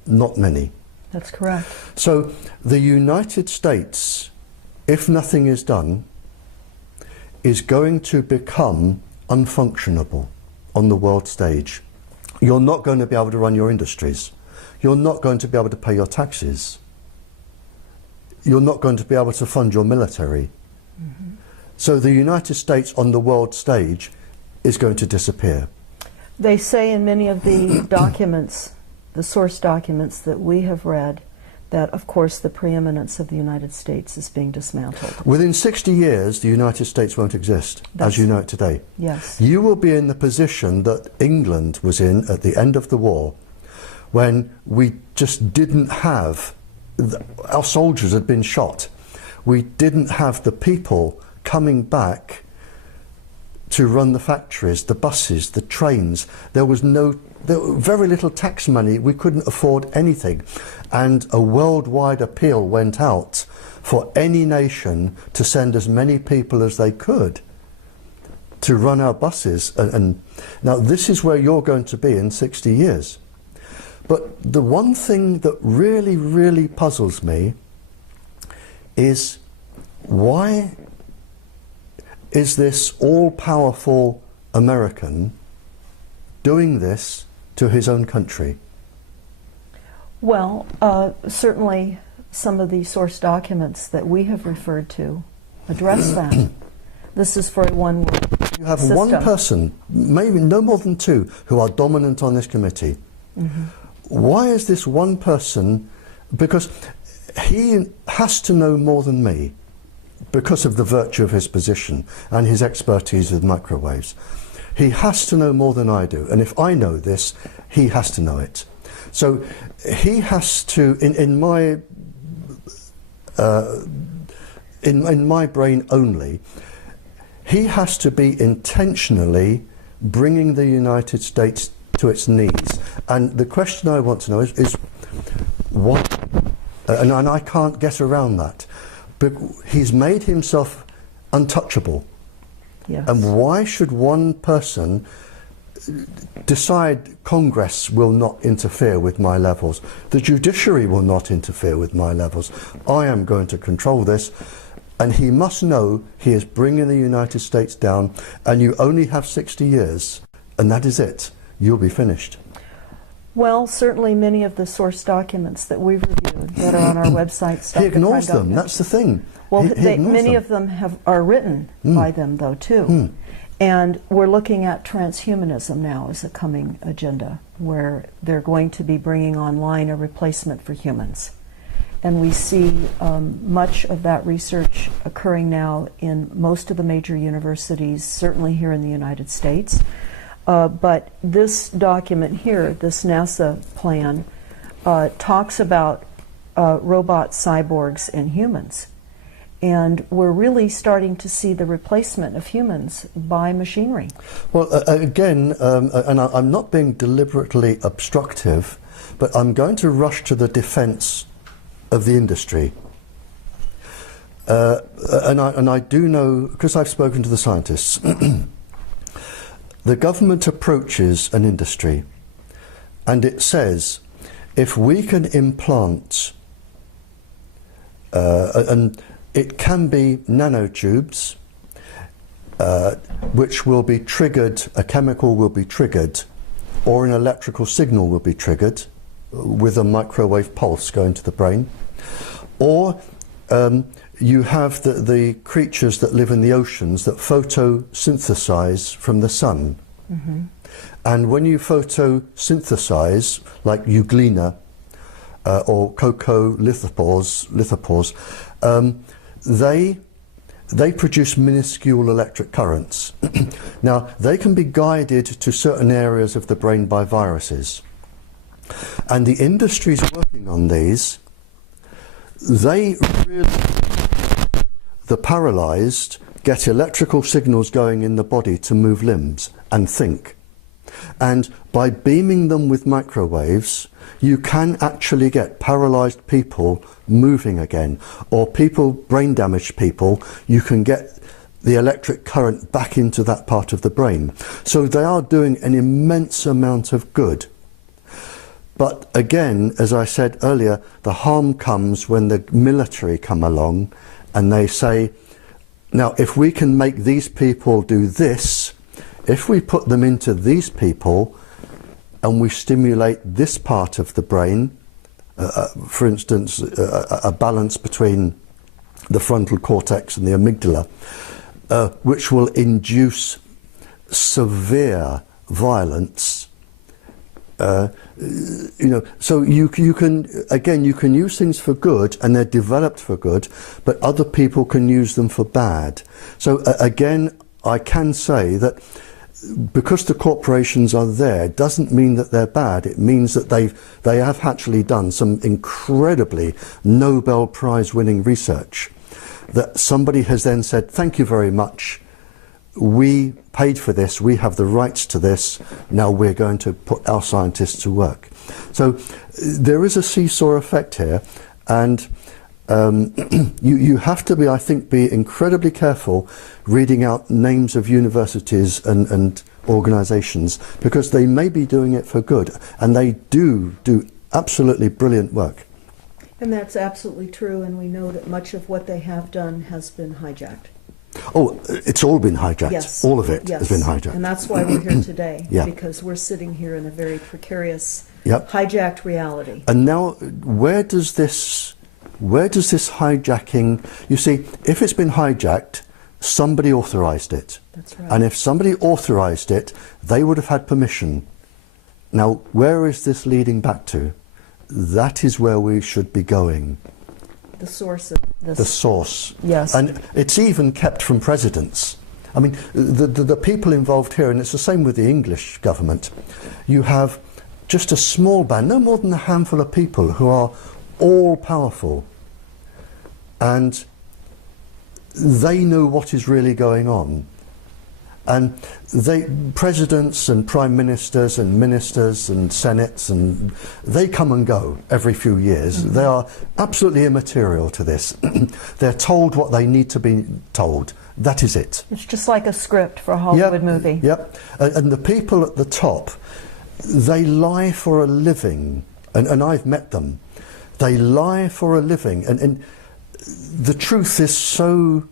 Not many. That's correct. So the United States, if nothing is done, is going to become unfunctionable on the world stage. You're not going to be able to run your industries. You're not going to be able to pay your taxes. you're not going to be able to fund your military. So the United States on the world stage is going to disappear. They say in many of the documents, the source documents that we have read, that of course the preeminence of the United States is being dismantled. Within 60 years, the United States won't exist, as you know it today. Yes. You will be in the position that England was in at the end of the war, when we just didn't have, our soldiers had been shot. We didn't have the people coming back to run the factories, the buses, the trains. There was very little tax money. We couldn't afford anything. And a worldwide appeal went out for any nation to send as many people as they could to run our buses. And now this is where you're going to be in 60 years. But the one thing that really, really puzzles me is, why is this all-powerful American doing this to his own country? Well, certainly some of the source documents that we have referred to address that. This is for a one-world You have system. one person, maybe no more than two, who are dominant on this committee. Why is this one person? Because he has to know more than me, because of the virtue of his position and his expertise with microwaves. He has to know more than I do, and if I know this, he has to know it. So he has to, in my brain only, he has to be intentionally bringing the United States to its knees. And the question I want to know is why? And I can't get around that. But he's made himself untouchable. Yes. And why should one person decide Congress will not interfere with my levels? The judiciary will not interfere with my levels. I am going to control this. And he must know he is bringing the United States down, and you only have 60 years, and that is it. You'll be finished. Well, certainly many of the source documents that we've reviewed that are on our website. He ignores them. That's the thing. Well, he many of them are written by them, though, too. And we're looking at transhumanism now as a coming agenda, where they're going to be bringing online a replacement for humans. And we see much of that research occurring now in most of the major universities, certainly here in the United States. But this document here, this NASA plan, talks about robot cyborgs and humans. And we're really starting to see the replacement of humans by machinery. Well, again, and I'm not being deliberately obstructive, but I'm going to rush to the defense of the industry. And I do know, because I've spoken to the scientists, the government approaches an industry and it says, if we can implant, and it can be nanotubes, which will be triggered, a chemical will be triggered, or an electrical signal will be triggered with a microwave pulse going to the brain, or you have the creatures that live in the oceans that photosynthesize from the sun. And when you photosynthesize, like euglena or coccolithophores, they produce minuscule electric currents. Now, they can be guided to certain areas of the brain by viruses. And the industries working on these, they really, the paralyzed get electrical signals going in the body to move limbs and think. And by beaming them with microwaves, you can actually get paralyzed people moving again, or people, brain damaged people, you can get the electric current back into that part of the brain. So they are doing an immense amount of good. But again, as I said earlier, the harm comes when the military come along and they say, now if we can make these people do this, if we put them into these people and we stimulate this part of the brain for instance, a balance between the frontal cortex and the amygdala, which will induce severe violence. So you can use things for good, and they're developed for good, but other people can use them for bad. So again, I can say that because the corporations are there doesn't mean that they're bad. It means that they have actually done some incredibly Nobel Prize winning research that somebody has then said, thank you very much, we paid for this, we have the rights to this, now we're going to put our scientists to work. So there is a seesaw effect here, and you have to be, I think, be incredibly careful reading out names of universities and organisations, because they may be doing it for good, and they do absolutely brilliant work. And that's absolutely true, and we know that much of what they have done has been hijacked. Oh, it's all been hijacked. Yes. All of it Yes. has been hijacked. And that's why we're here today, Yeah. because we're sitting here in a very precarious, Yep. hijacked reality. And now, where does this hijacking, you see, if it's been hijacked, somebody authorised it. That's right. And if somebody authorised it, they would have had permission. Now, where is this leading back to? That is where we should be going. The source of this. The source. Yes. And it's even kept from presidents. I mean, the people involved here, and it's the same with the English government, you have just a small band, no more than a handful of people who are all powerful, and they know what is really going on. And presidents and prime ministers and ministers and senates, and they come and go every few years. Mm-hmm. They are absolutely immaterial to this. They're told what they need to be told. That is it. It's just like a script for a Hollywood movie. Yep. And the people at the top, they lie for a living. And I've met them. They lie for a living. And the truth is so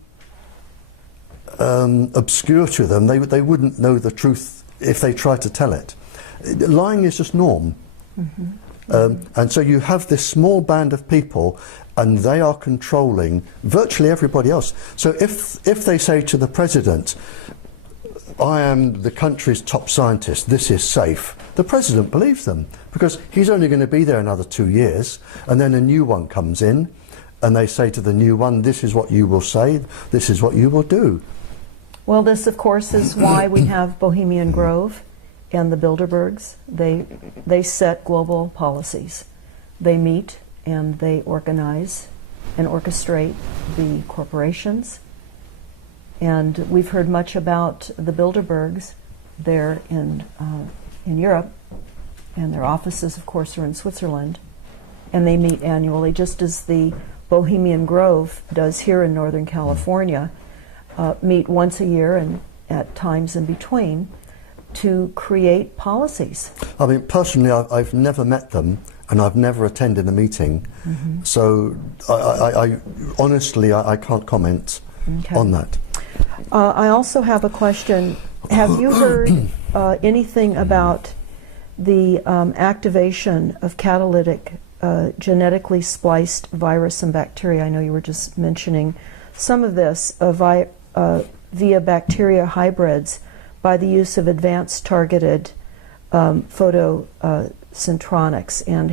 obscure to them, they wouldn't know the truth if they tried to tell it. Lying is just norm. Mm-hmm. And so you have this small band of people, and they are controlling virtually everybody else. So if they say to the president, I am the country's top scientist, this is safe, the president believes them, because he's only going to be there another 2 years, and then a new one comes in, and they say to the new one, this is what you will say, this is what you will do. Well, this, of course, is why we have Bohemian Grove and the Bilderbergs. They set global policies. They meet and they organize and orchestrate the corporations. And we've heard much about the Bilderbergs there in Europe, and their offices, of course, are in Switzerland. And they meet annually, just as the Bohemian Grove does here in Northern California. Meet once a year and at times in between to create policies. I mean, personally, I've never met them, and I've never attended a meeting. Mm-hmm. So I honestly, I can't comment on that. I also have a question. Have you heard anything about the activation of catalytic genetically spliced virus and bacteria? I know you were just mentioning some of this via bacteria hybrids by the use of advanced targeted photocentronics, and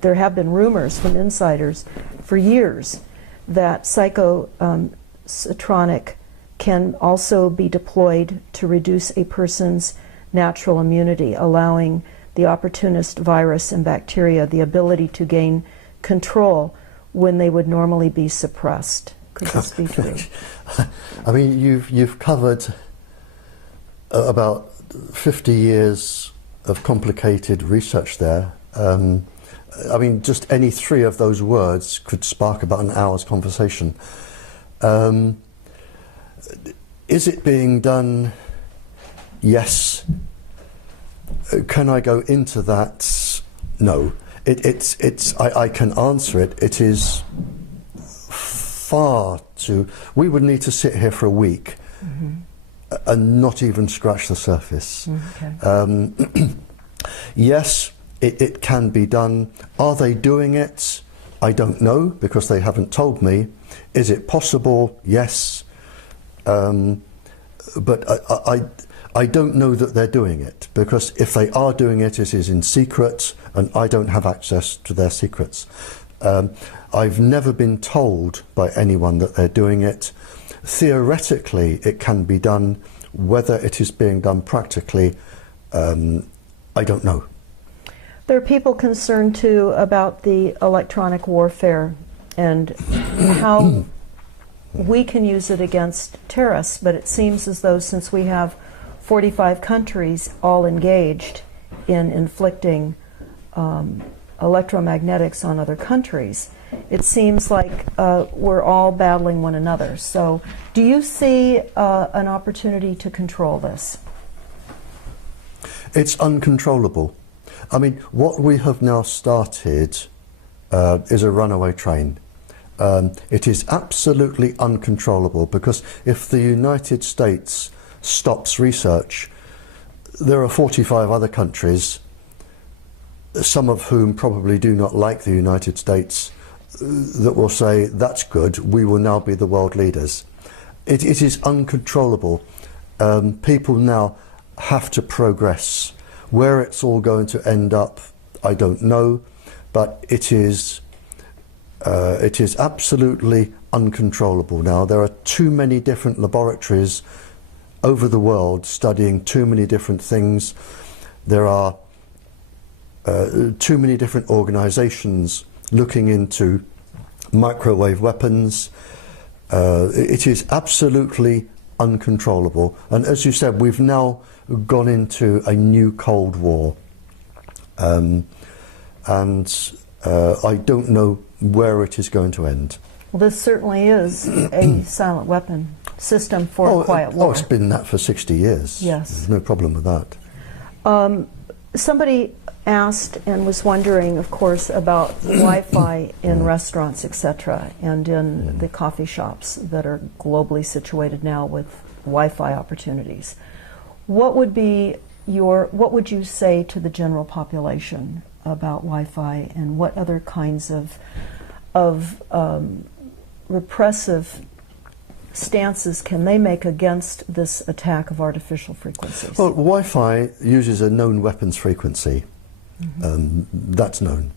there have been rumors from insiders for years that psychocentronic can also be deployed to reduce a person's natural immunity, allowing the opportunist virus and bacteria the ability to gain control when they would normally be suppressed. Could this be true? I mean, you've covered about 50 years of complicated research there. I mean, just any three of those words could spark about an hour's conversation. Is it being done? Yes. Can I go into that? No. I can answer it. It is far too. We would need to sit here for a week and not even scratch the surface. Okay. Yes, it can be done. Are they doing it? I don't know, because they haven't told me. Is it possible? Yes. But I don't know that they're doing it, because if they are doing it, it is in secret, and I don't have access to their secrets. I've never been told by anyone that they're doing it. Theoretically, it can be done. Whether it is being done practically, I don't know. There are people concerned too about the electronic warfare and how we can use it against terrorists, but it seems as though since we have 45 countries all engaged in inflicting electromagnetics on other countries, it seems like we're all battling one another. So do you see an opportunity to control this? It's uncontrollable. I mean, what we have now started is a runaway train. It is absolutely uncontrollable, because if the United States stops research, there are 45 other countries, some of whom probably do not like the United States, that will say, that's good, we will now be the world leaders. It is uncontrollable. People now have to progress. Where it's all going to end up, I don't know, but it is absolutely uncontrollable now. There are too many different laboratories over the world studying too many different things. There are too many different organizations looking into microwave weapons. It is absolutely uncontrollable. And as you said, we've now gone into a new Cold War. And I don't know where it is going to end. Well, this certainly is a silent weapon system for a quiet war. Oh, it's been that for 60 years. Yes. There's no problem with that. Somebody asked and was wondering, of course, about Wi-Fi in restaurants, etc., and in the coffee shops that are globally situated now with Wi-Fi opportunities. What would you say to the general population about Wi-Fi, and what other kinds of repressive stances can they make against this attack of artificial frequencies? Well, Wi-Fi uses a known weapons frequency. That's known,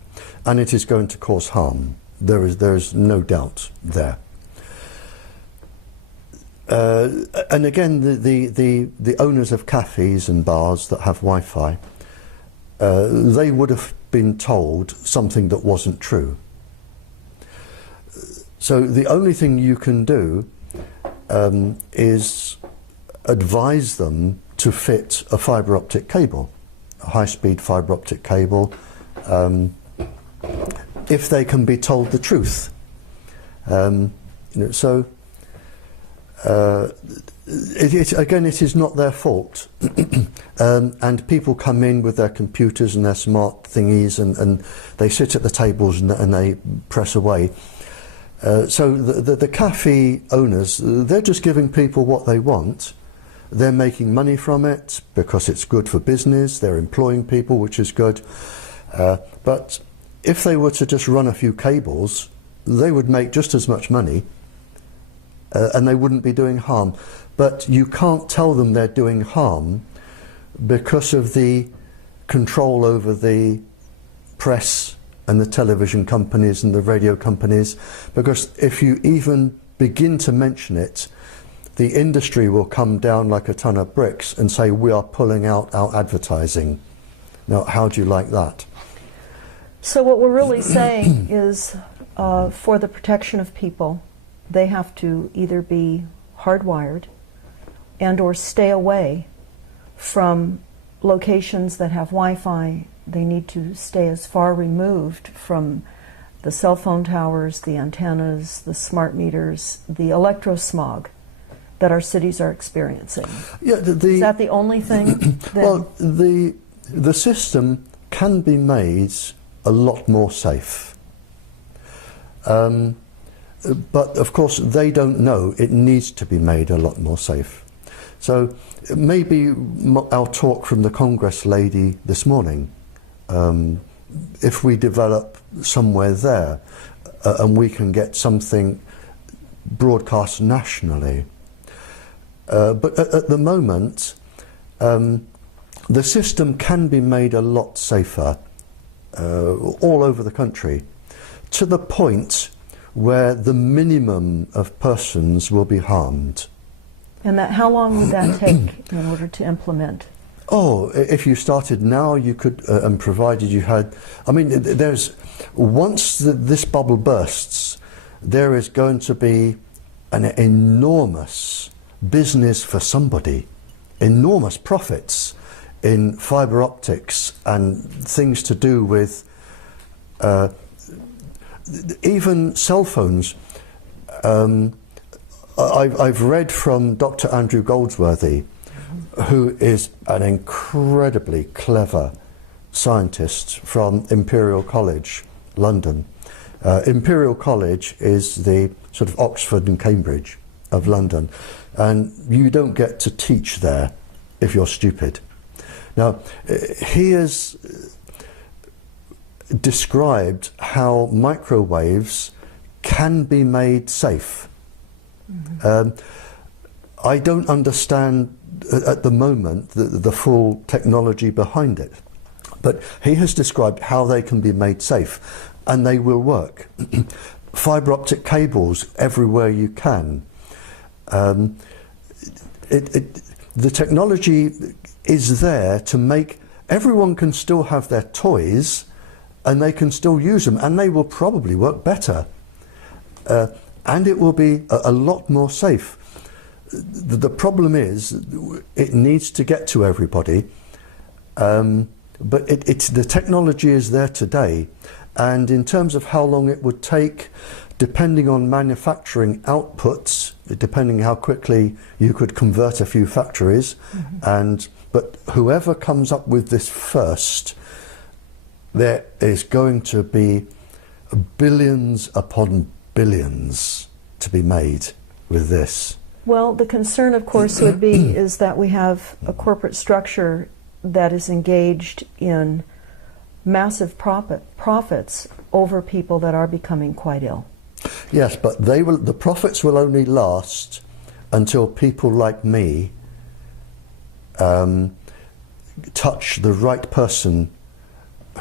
and it is going to cause harm. There is no doubt there. And again, the owners of cafes and bars that have Wi-Fi, they would have been told something that wasn't true. So the only thing you can do is advise them to fit a fibre optic cable, a high-speed fibre optic cable, if they can be told the truth. Again, it is not their fault. And people come in with their computers and their smart thingies, and they sit at the tables and they press away. So the cafe owners, they're just giving people what they want. They're making money from it because it's good for business. They're employing people, which is good. But if they were to just run a few cables, they would make just as much money, and they wouldn't be doing harm. But you can't tell them they're doing harm because of the control over the press and the television companies and the radio companies, because if you even begin to mention it, the industry will come down like a ton of bricks and say, we are pulling out our advertising. Now, how do you like that? So what we're really saying is, for the protection of people, they have to either be hardwired and or stay away from locations that have Wi-Fi. They need to stay as far removed from the cell phone towers, the antennas, the smart meters, the electrosmog that our cities are experiencing. Yeah, is that the only thing? Well, the system can be made a lot more safe. But of course they don't know it needs to be made a lot more safe. So maybe our talk from the Congress lady this morning if we develop somewhere there and we can get something broadcast nationally. But at the moment, the system can be made a lot safer all over the country, to the point where the minimum of persons will be harmed. And that, how long would that take in order to implement? Oh, if you started now, you could, and provided you had, I mean, once this bubble bursts, there is going to be an enormous business for somebody, enormous profits in fibre optics and things to do with even cell phones. I've read from Dr. Andrew Goldsworthy, who is an incredibly clever scientist from Imperial College, London. Imperial College is the sort of Oxford and Cambridge of London, and you don't get to teach there if you're stupid. Now, he has described how microwaves can be made safe. I don't understand at the moment the full technology behind it, but he has described how they can be made safe, and they will work. Fibre optic cables everywhere you can. The technology is there to make everyone can still have their toys, and they can still use them, and they will probably work better, and it will be a lot more safe. The problem is it needs to get to everybody, but the technology is there today, and in terms of how long it would take, depending on manufacturing outputs, depending how quickly you could convert a few factories, but whoever comes up with this first, there is going to be billions upon billions to be made with this. Well, the concern, of course, would be is that we have a corporate structure that is engaged in massive profits over people that are becoming quite ill. Yes, but the profits will only last until people like me touch the right person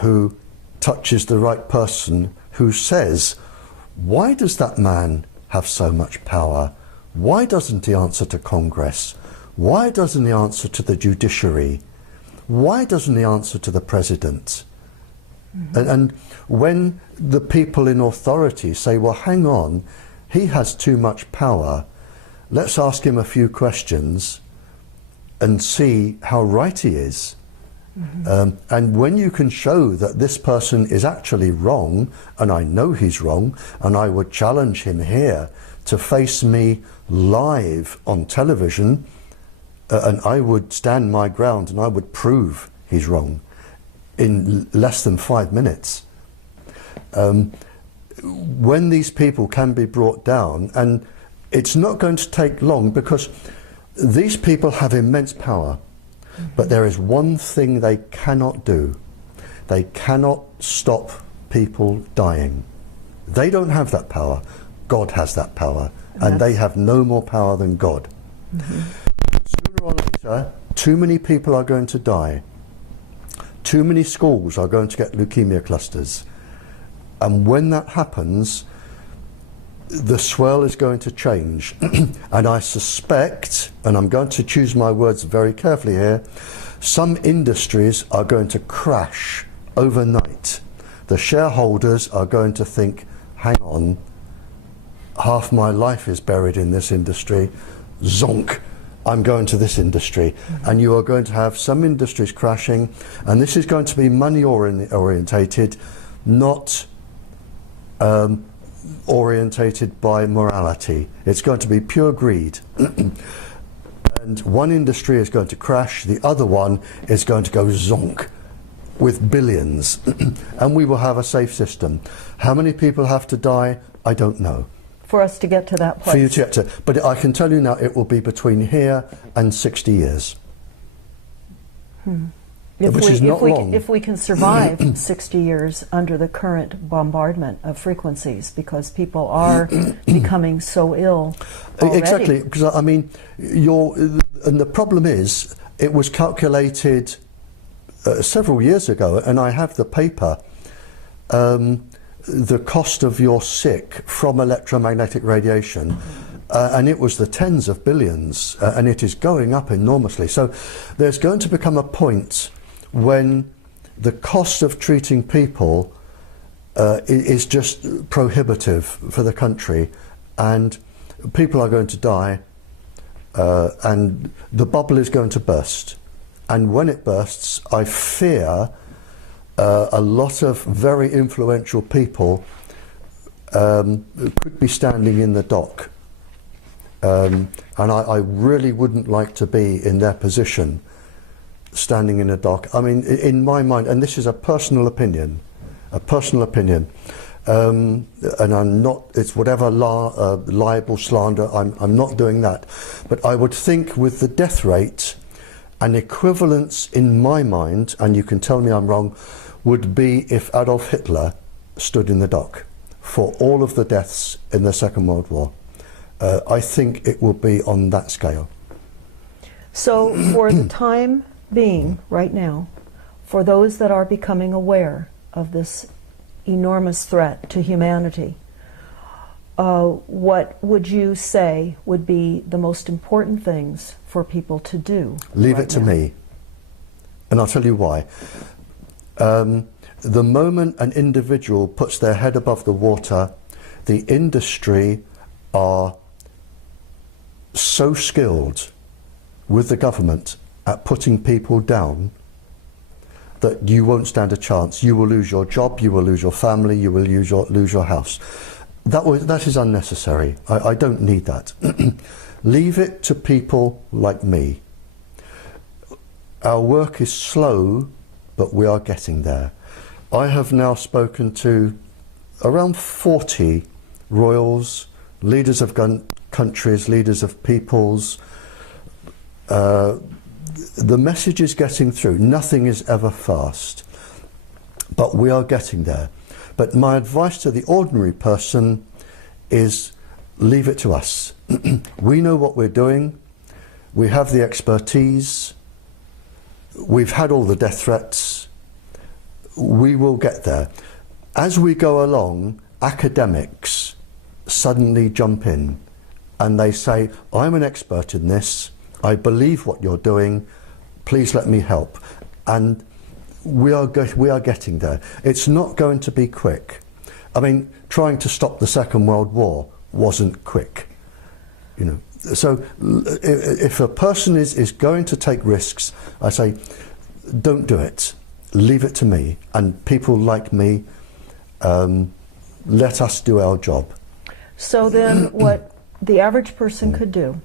who touches the right person who says, why does that man have so much power? Why doesn't he answer to Congress? Why doesn't he answer to the judiciary? Why doesn't he answer to the president? And when the people in authority say, well, hang on, he has too much power, let's ask him a few questions and see how right he is. And when you can show that this person is actually wrong, and I know he's wrong, and I would challenge him here to face me live on television, and I would stand my ground and I would prove he's wrong in less than 5 minutes. When these people can be brought down, and it's not going to take long, because these people have immense power, but there is one thing they cannot do. They cannot stop people dying. They don't have that power. God has that power, and they have no more power than God. Sooner or later, too many people are going to die. Too many schools are going to get leukemia clusters. And when that happens, the swirl is going to change. And I suspect, and I'm going to choose my words very carefully here, some industries are going to crash overnight. The shareholders are going to think, hang on, half my life is buried in this industry, zonk, I'm going to this industry. And you are going to have some industries crashing, and this is going to be money orientated, not orientated by morality. It's going to be pure greed. And one industry is going to crash, the other one is going to go zonk with billions. And we will have a safe system. How many people have to die? I don't know. For us to get to that place. For you to get to, but I can tell you now, it will be between here and 60 years. which is not long. If we can survive 60 years under the current bombardment of frequencies, because people are becoming so ill already. Exactly, because I mean, and the problem is, it was calculated several years ago, and I have the paper, the cost of your sick from electromagnetic radiation, and it was the tens of billions, and it is going up enormously. So there's going to become a point when the cost of treating people is just prohibitive for the country, and people are going to die, and the bubble is going to burst. And when it bursts, I fear a lot of very influential people could be standing in the dock. And I really wouldn't like to be in their position, standing in a dock. I mean, in my mind, and this is a personal opinion, and I'm not, it's whatever libel, slander, I'm not doing that. But I would think with the death rate, an equivalence in my mind, and you can tell me I'm wrong, would be if Adolf Hitler stood in the dock for all of the deaths in the Second World War. I think it will be on that scale. So for the time being, right now, for those that are becoming aware of this enormous threat to humanity, what would you say would be the most important things for people to do? Leave it to me, and I'll tell you why. The moment an individual puts their head above the water, the industry are so skilled with the government at putting people down that you won't stand a chance. You will lose your job, you will lose your family, you will lose your house. That is unnecessary. I don't need that. Leave it to people like me. Our work is slow, but we are getting there. I have now spoken to around 40 royals, leaders of countries, leaders of peoples. The message is getting through. Nothing is ever fast, but we are getting there. But my advice to the ordinary person is leave it to us. We know what we're doing. We have the expertise. We've had all the death threats. We will get there. As we go along, academics suddenly jump in and they say, I'm an expert in this. I believe what you're doing. Please let me help. And we are getting there. It's not going to be quick. I mean, trying to stop the Second World War wasn't quick. You know, so if a person is going to take risks, I say, don't do it. Leave it to me, and people like me. Let us do our job. So then, what the average person could do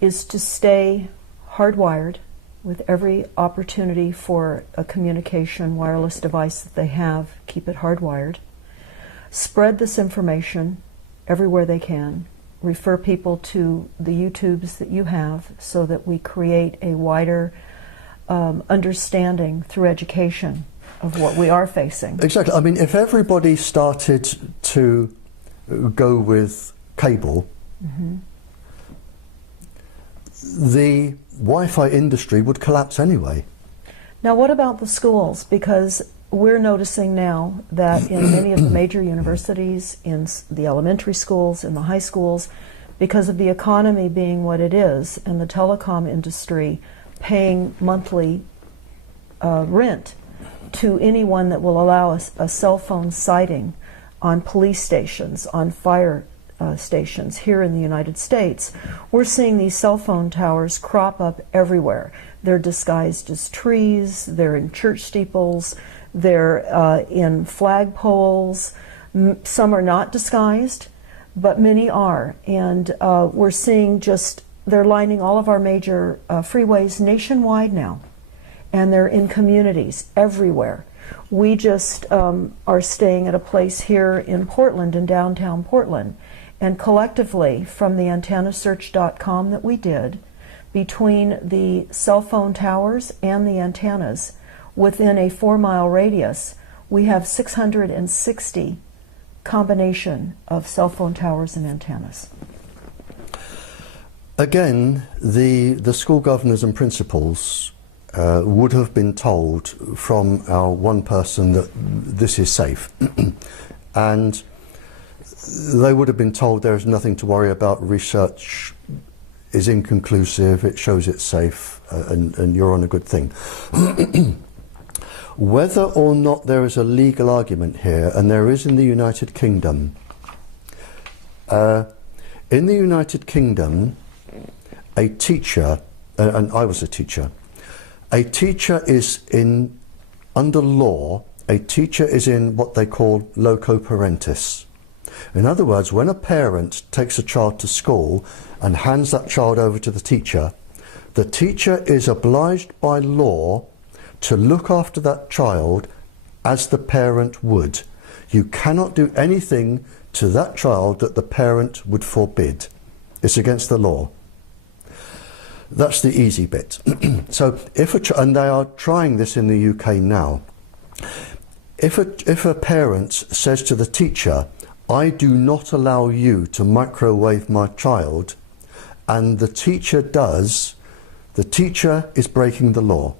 is to stay hardwired with every opportunity for a communication wireless device that they have. Keep it hardwired. Spread this information everywhere they can. Refer people to the YouTubes that you have so that we create a wider understanding through education of what we are facing. Exactly. I mean, if everybody started to go with cable, the Wi-Fi industry would collapse anyway. Now, what about the schools? Because we're noticing now that in many of the major universities, in the elementary schools, in the high schools, because of the economy being what it is, and the telecom industry paying monthly rent to anyone that will allow a cell phone sighting on police stations, on fire stations here in the United States, we're seeing these cell phone towers crop up everywhere. They're disguised as trees, they're in church steeples, they're in flagpoles. Some are not disguised, but many are. And we're seeing they're lining all of our major freeways nationwide now. And they're in communities everywhere. We just are staying at a place here in Portland, in downtown Portland. And collectively, from the antennasearch.com that we did, between the cell phone towers and the antennas, within a 4-mile radius, we have 660 combination of cell phone towers and antennas. Again, the school governors and principals would have been told from our one person that this is safe. And they would have been told there is nothing to worry about, research is inconclusive, it shows it's safe, and you're on a good thing. Whether or not there is a legal argument here, and there is in the United Kingdom. In the United Kingdom, a teacher, and I was a teacher is under law, a teacher is in what they call loco parentis. In other words, when a parent takes a child to school and hands that child over to the teacher is obliged by law to look after that child as the parent would. You cannot do anything to that child that the parent would forbid. It's against the law. That's the easy bit. So and they are trying this in the UK now. If a parent says to the teacher, I do not allow you to microwave my child, and the teacher does, the teacher is breaking the law,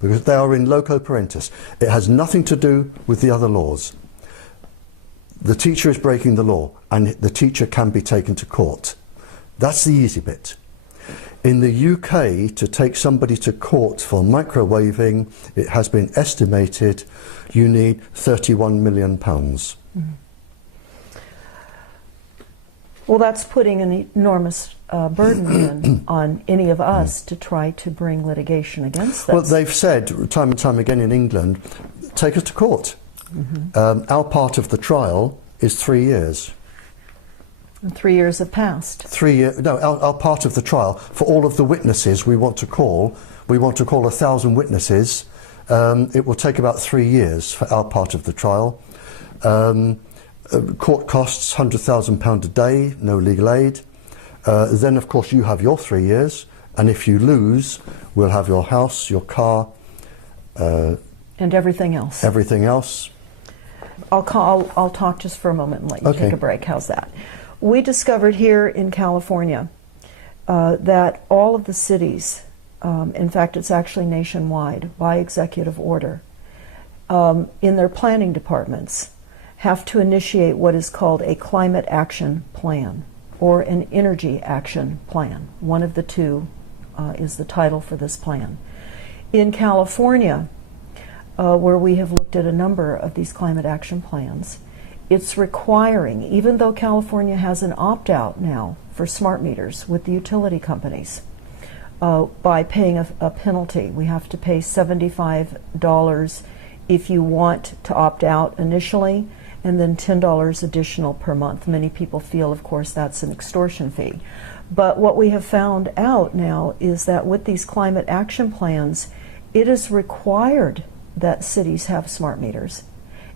because they are in loco parentis. It has nothing to do with the other laws. The teacher is breaking the law, and the teacher can be taken to court. That's the easy bit. In the UK, to take somebody to court for microwaving, it has been estimated you need £31 million. Mm-hmm. Well, that's putting an enormous burden on any of us to try to bring litigation against this. Well, they've said time and time again in England, take us to court. Mm-hmm. Our part of the trial is 3 years. And 3 years have passed. 3 years. No, our part of the trial, for all of the witnesses we want to call 1,000 witnesses. It will take about 3 years for our part of the trial. Court costs £100,000 a day, no legal aid. Then, of course, you have your 3 years, and if you lose, we'll have your house, your car, and everything else. Everything else. I'll talk just for a moment and let you take a break. How's that? We discovered here in California that all of the cities, in fact, it's actually nationwide by executive order, in their planning departments, have to initiate what is called a climate action plan or an energy action plan. One of the two is the title for this plan. In California, where we have looked at a number of these climate action plans, it's requiring, even though California has an opt-out now for smart meters with the utility companies, by paying a penalty. We have to pay $75 if you want to opt out initially, and then $10 additional per month. Many people feel, of course, that's an extortion fee. But what we have found out now is that with these climate action plans, it is required that cities have smart meters,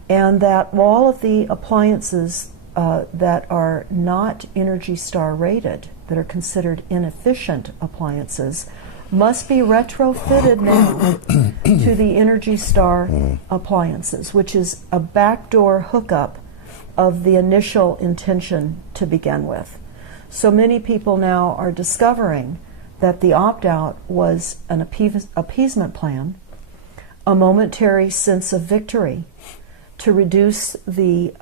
and that all of the appliances that are not Energy Star rated, that are considered inefficient appliances, must be retrofitted now to the Energy Star appliances, which is a backdoor hookup of the initial intention to begin with. So many people now are discovering that the opt-out was an appeasement plan, a momentary sense of victory to reduce the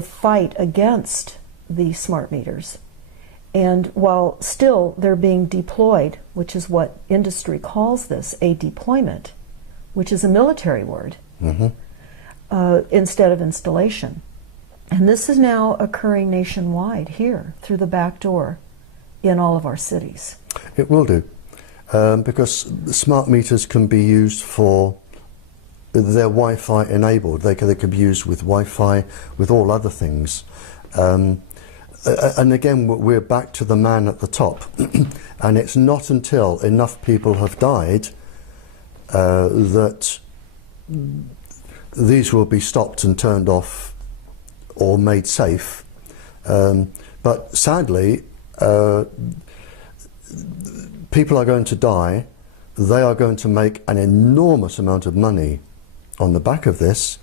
fight against the smart meters. And while still they're being deployed, which is what industry calls this, a deployment, which is a military word, instead of installation. And this is now occurring nationwide here through the back door in all of our cities. It will do, because smart meters can be used for, they're Wi-Fi enabled. They can be used with Wi-Fi, with all other things. And again, we're back to the man at the top. And it's not until enough people have died that these will be stopped and turned off or made safe. But sadly, people are going to die they are going to make an enormous amount of money on the back of this,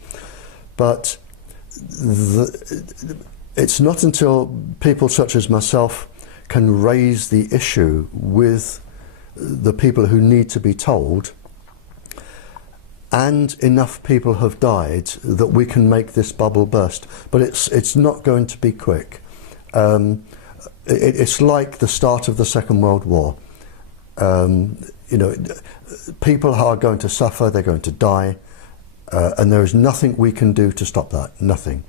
but it's not until people such as myself can raise the issue with the people who need to be told, and enough people have died, that we can make this bubble burst. But it's not going to be quick. It's like the start of the Second World War. You know, people are going to suffer, they're going to die, and there is nothing we can do to stop that, nothing.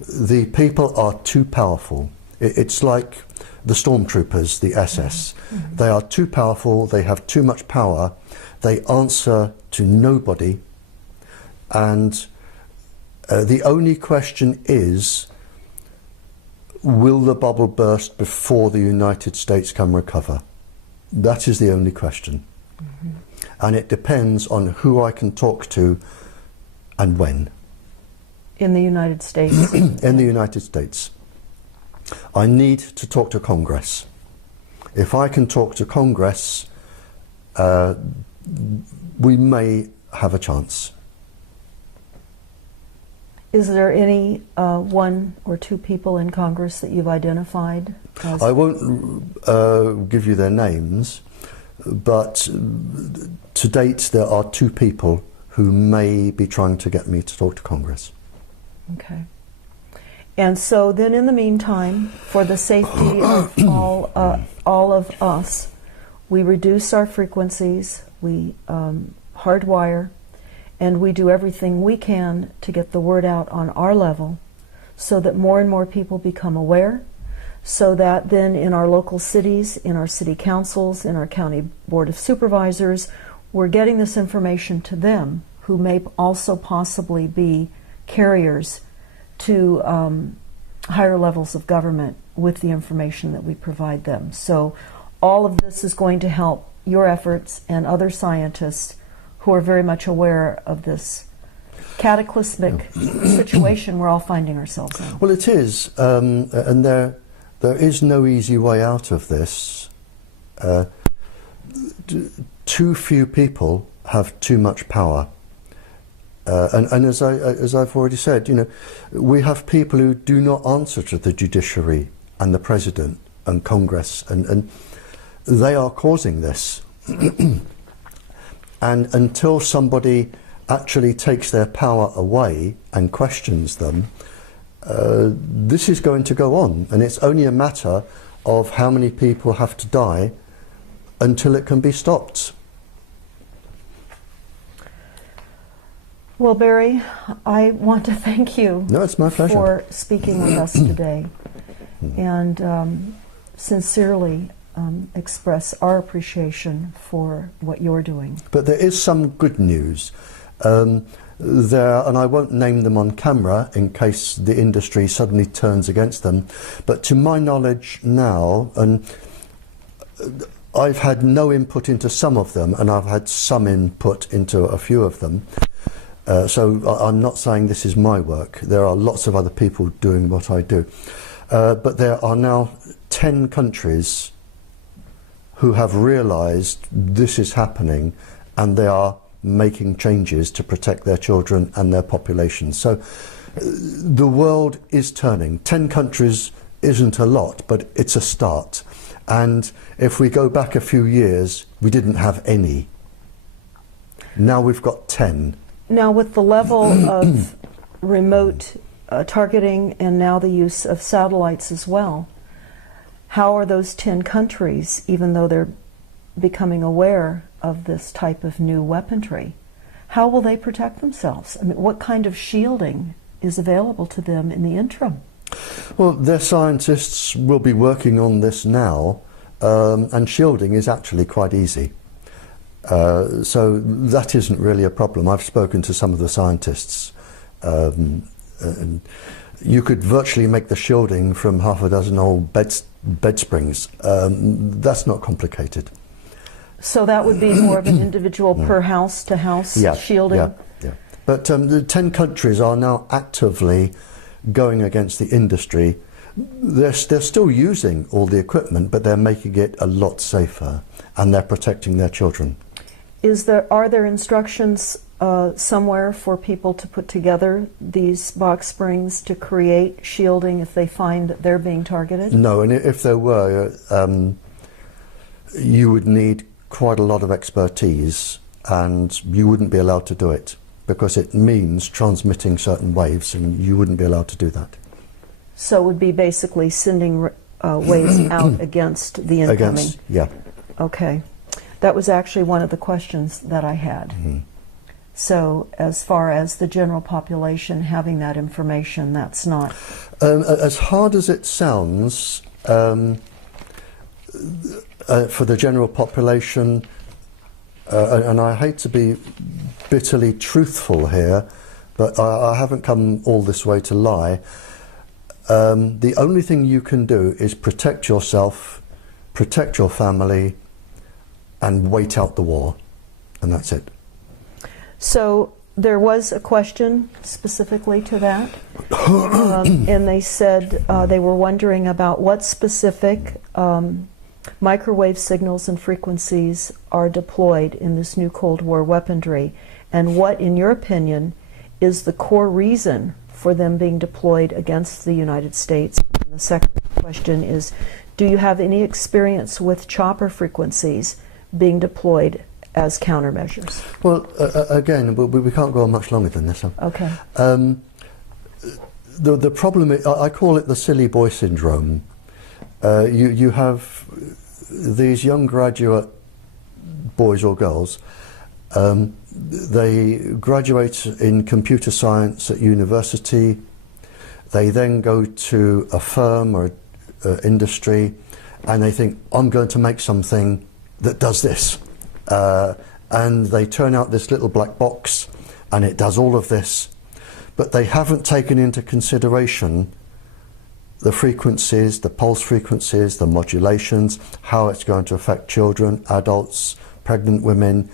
The people are too powerful. It's like the stormtroopers, the SS. Mm-hmm. They are too powerful, they have too much power, they answer to nobody, and the only question is, will the bubble burst before the United States can recover? That is the only question. Mm-hmm. And it depends on who I can talk to and when. In the United States? In the United States. I need to talk to Congress. If I can talk to Congress, we may have a chance. Is there any one or two people in Congress that you've identified? I won't give you their names, but to date there are two people who may be trying to get me to talk to Congress. Okay. And so then in the meantime, for the safety of all of us, we reduce our frequencies, we hardwire, and we do everything we can to get the word out on our level so that more and more people become aware, so that then in our local cities, in our city councils, in our county board of supervisors, we're getting this information to them, who may also possibly be carriers to higher levels of government with the information that we provide them. So all of this is going to help your efforts and other scientists who are very much aware of this cataclysmic situation we're all finding ourselves in. Well, it is, and there is no easy way out of this. Too few people have too much power. And as I've already said, you know, we have people who do not answer to the judiciary and the president and Congress, and they are causing this. And until somebody actually takes their power away and questions them, this is going to go on, and it's only a matter of how many people have to die until it can be stopped. Well, Barrie, I want to thank you it's my pleasure. For speaking with us today, and sincerely express our appreciation for what you're doing. But there is some good news. There, and I won't name them on camera in case the industry suddenly turns against them, but to my knowledge now, and I've had no input into some of them, and I've had some input into a few of them, so I'm not saying this is my work. There are lots of other people doing what I do. But there are now 10 countries who have realised this is happening, and they are making changes to protect their children and their population. So the world is turning. 10 countries isn't a lot, but it's a start. And if we go back a few years, we didn't have any. Now we've got 10. Now with the level of remote targeting and now the use of satellites as well, how are those 10 countries, even though they're becoming aware of this type of new weaponry, how will they protect themselves? I mean, what kind of shielding is available to them in the interim? Well, their scientists will be working on this now, and shielding is actually quite easy. So that isn't really a problem. I've spoken to some of the scientists. And you could virtually make the shielding from half a dozen old bed springs. That's not complicated. So that would be more of an individual per house to house shielding? Yeah. But the 10 countries are now actively going against the industry. They're still using all the equipment, but they're making it a lot safer, and they're protecting their children. Are there instructions somewhere for people to put together these box springs to create shielding if they find that they're being targeted? No, and if there were, you would need quite a lot of expertise, and you wouldn't be allowed to do it because it means transmitting certain waves, and you wouldn't be allowed to do that. So it would be basically sending waves out against the incoming? Yeah. Okay. That was actually one of the questions that I had. Mm-hmm. So as far as the general population having that information, that's not... As hard as it sounds, for the general population, and I hate to be bitterly truthful here, but I haven't come all this way to lie. The only thing you can do is protect yourself, protect your family, and wait out the war, and that's it. So there was a question specifically to that, and they said they were wondering about what specific microwave signals and frequencies are deployed in this new Cold War weaponry, and what, in your opinion, is the core reason for them being deployed against the United States. And the second question is, do you have any experience with chopper frequencies being deployed as countermeasures? Well, again, we can't go on much longer than this. Okay. The problem is, I call it the silly boy syndrome. You have these young graduate boys or girls, they graduate in computer science at university, they then go to a firm or industry, and they think, I'm going to make something that does this. And they turn out this little black box, and it does all of this, but they haven't taken into consideration the frequencies, the pulse frequencies, the modulations, how it's going to affect children, adults, pregnant women.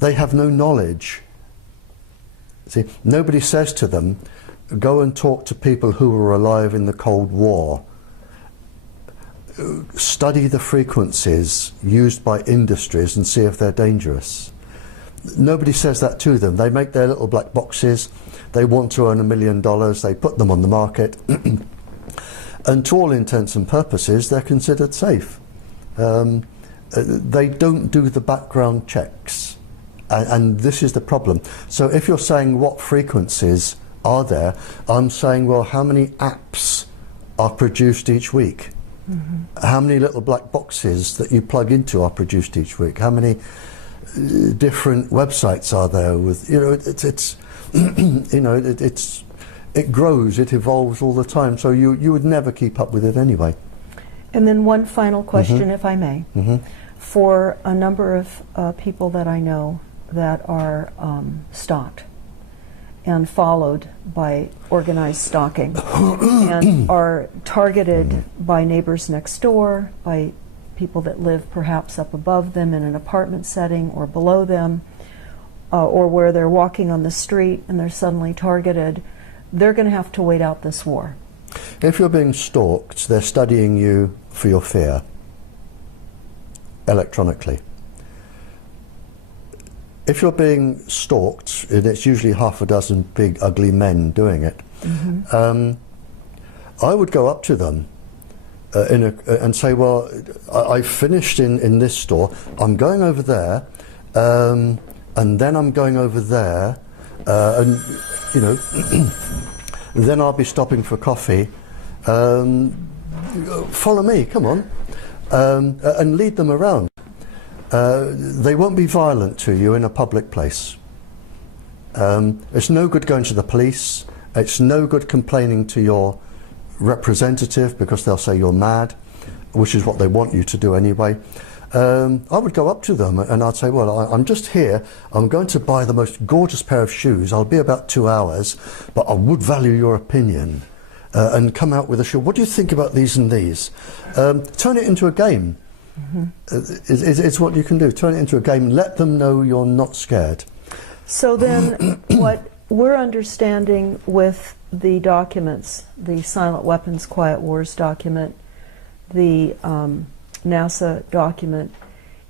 They have no knowledge. See, nobody says to them, go and talk to people who were alive in the Cold War. Study the frequencies used by industries and see if they're dangerous. Nobody says that to them. They make their little black boxes, they want to earn $1 million, they put them on the market, and to all intents and purposes they're considered safe. They don't do the background checks, and this is the problem. So if you're saying what frequencies are there, I'm saying, well, how many apps are produced each week? Mm-hmm. How many little black boxes that you plug into are produced each week? How many different websites are there with, you know, it's you know, it grows, it evolves all the time, so you would never keep up with it anyway. And then one final question, mm-hmm. if I may. Mm-hmm. For a number of people that I know that are stalked and followed by organized stalking and are targeted by neighbors next door, by people that live perhaps up above them in an apartment setting or below them, or where they're walking on the street and they're suddenly targeted, they're going to have to wait out this war. If you're being stalked, they're studying you for your fear, electronically. If you're being stalked, and it's usually half a dozen big ugly men doing it, mm-hmm. I would go up to them and say, well, I finished in this store, I'm going over there, and then I'm going over there, and you know, then I'll be stopping for coffee. Follow me, come on, and lead them around. They won't be violent to you in a public place. It's no good going to the police. It's no good complaining to your representative because they'll say you're mad, which is what they want you to do anyway. I would go up to them and I'd say, well, I'm just here. I'm going to buy the most gorgeous pair of shoes. I'll be about 2 hours, but I would value your opinion. And come out with a shoe. What do you think about these and these? Turn it into a game. Mm-hmm. It's what you can do. Turn it into a game. Let them know you're not scared. So then what we're understanding with the documents, the Silent Weapons Quiet Wars document, the NASA document,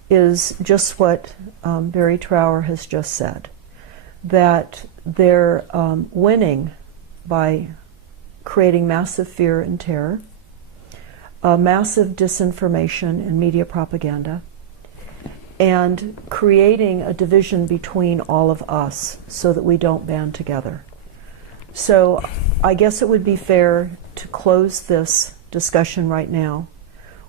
is just what Barrie Trower has just said, that they're winning by creating massive fear and terror, massive disinformation and media propaganda, and creating a division between all of us so that we don't band together. So I guess it would be fair to close this discussion right now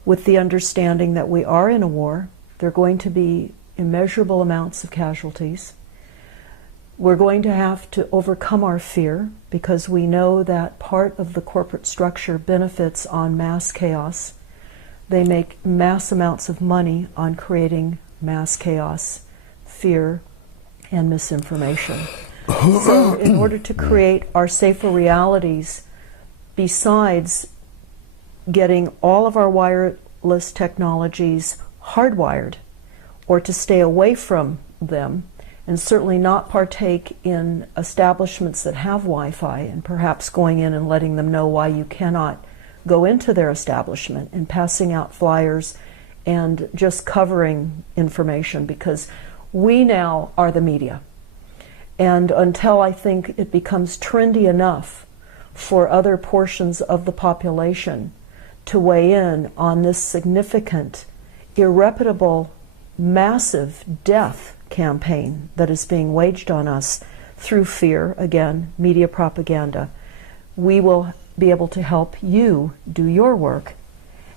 with the understanding that we are in a war. There are going to be immeasurable amounts of casualties. We're going to have to overcome our fear because we know that part of the corporate structure benefits on mass chaos. They make mass amounts of money on creating mass chaos, fear, and misinformation. So in order to create our safer realities, besides getting all of our wireless technologies hardwired, or to stay away from them, and certainly not partake in establishments that have Wi-Fi, and perhaps going in and letting them know why you cannot go into their establishment, and passing out flyers and just covering information, because we now are the media. And until I think it becomes trendy enough for other portions of the population to weigh in on this significant, irreparable, massive death campaign that is being waged on us through fear, again, media propaganda, we will be able to help you do your work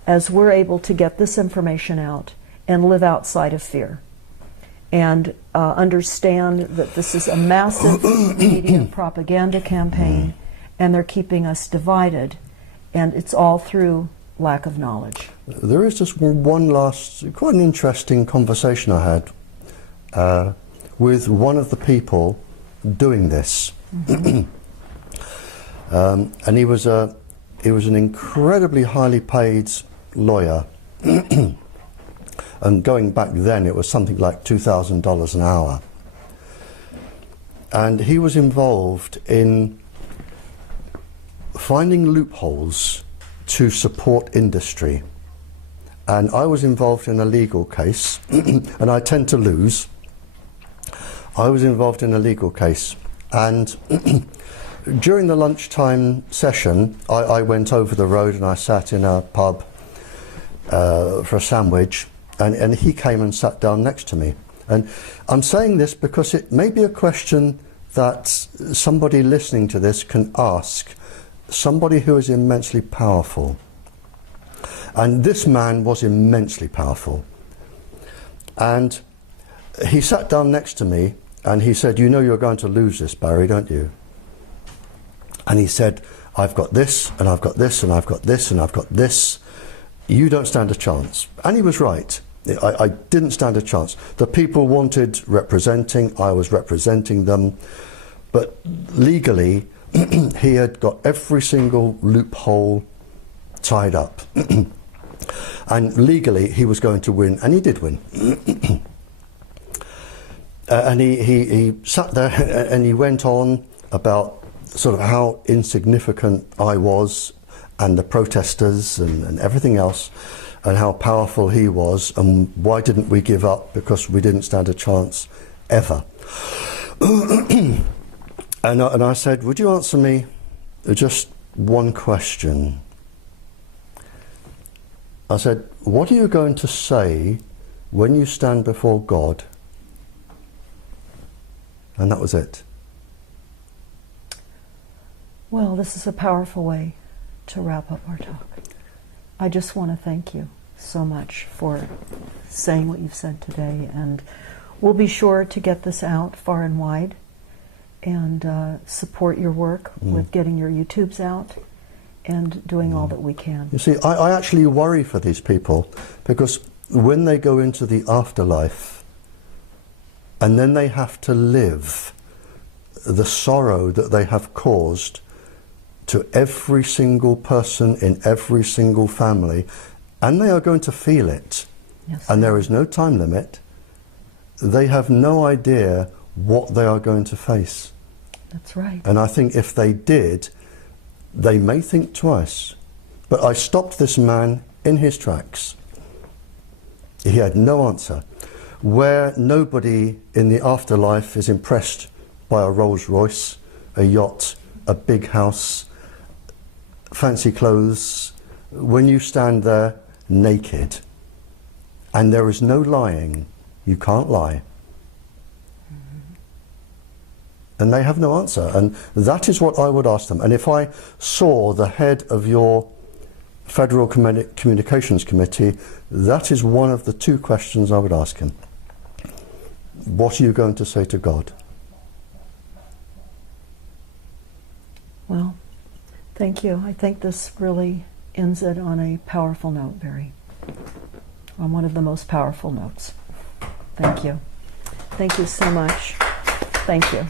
as we're able to get this information out and live outside of fear. And understand that this is a massive media propaganda campaign, and they're keeping us divided, and it's all through lack of knowledge. There is just one last, quite an interesting conversation I had with one of the people doing this. Mm-hmm. And he was an incredibly highly paid lawyer. And going back then, it was something like $2,000 an hour. And he was involved in finding loopholes to support industry. And I was involved in a legal case, and I tend to lose. I was involved in a legal case, and during the lunchtime session, I went over the road and I sat in a pub for a sandwich. And he came and sat down next to me. And I'm saying this because it may be a question that somebody listening to this can ask somebody who is immensely powerful. And this man was immensely powerful. And he sat down next to me and he said, "You know you're going to lose this, Barrie, don't you?" And he said, "I've got this, and I've got this, and I've got this, and I've got this. You don't stand a chance." And he was right. I didn't stand a chance. The people wanted representing, I was representing them, but legally he had got every single loophole tied up. And legally he was going to win, and he did win. And he sat there and he went on about sort of how insignificant I was, and the protesters and everything else, and how powerful he was, and why didn't we give up, because we didn't stand a chance ever. And I said, "Would you answer me just one question?" I said, "What are you going to say when you stand before God?" And that was it. Well, this is a powerful way to wrap up our talk. I just want to thank you so much for saying what you've said today, and we'll be sure to get this out far and wide and support your work with getting your YouTubes out and doing all that we can. You see, I actually worry for these people, because when they go into the afterlife and then they have to live the sorrow that they have caused to every single person in every single family, and they are going to feel it. Yes, and there is no time limit. They have no idea what they are going to face. That's right. And I think if they did, they may think twice. But I stopped this man in his tracks. He had no answer. Where nobody in the afterlife is impressed by a Rolls Royce, a yacht, a big house, fancy clothes, when you stand there naked and there is no lying, you can't lie. And they have no answer. And that is what I would ask them. And if I saw the head of your Federal Communications Committee, that is one of the two questions I would ask him. What are you going to say to God? Well, thank you. I think this really ends it on a powerful note, Barrie. On one of the most powerful notes. Thank you. Thank you so much. Thank you.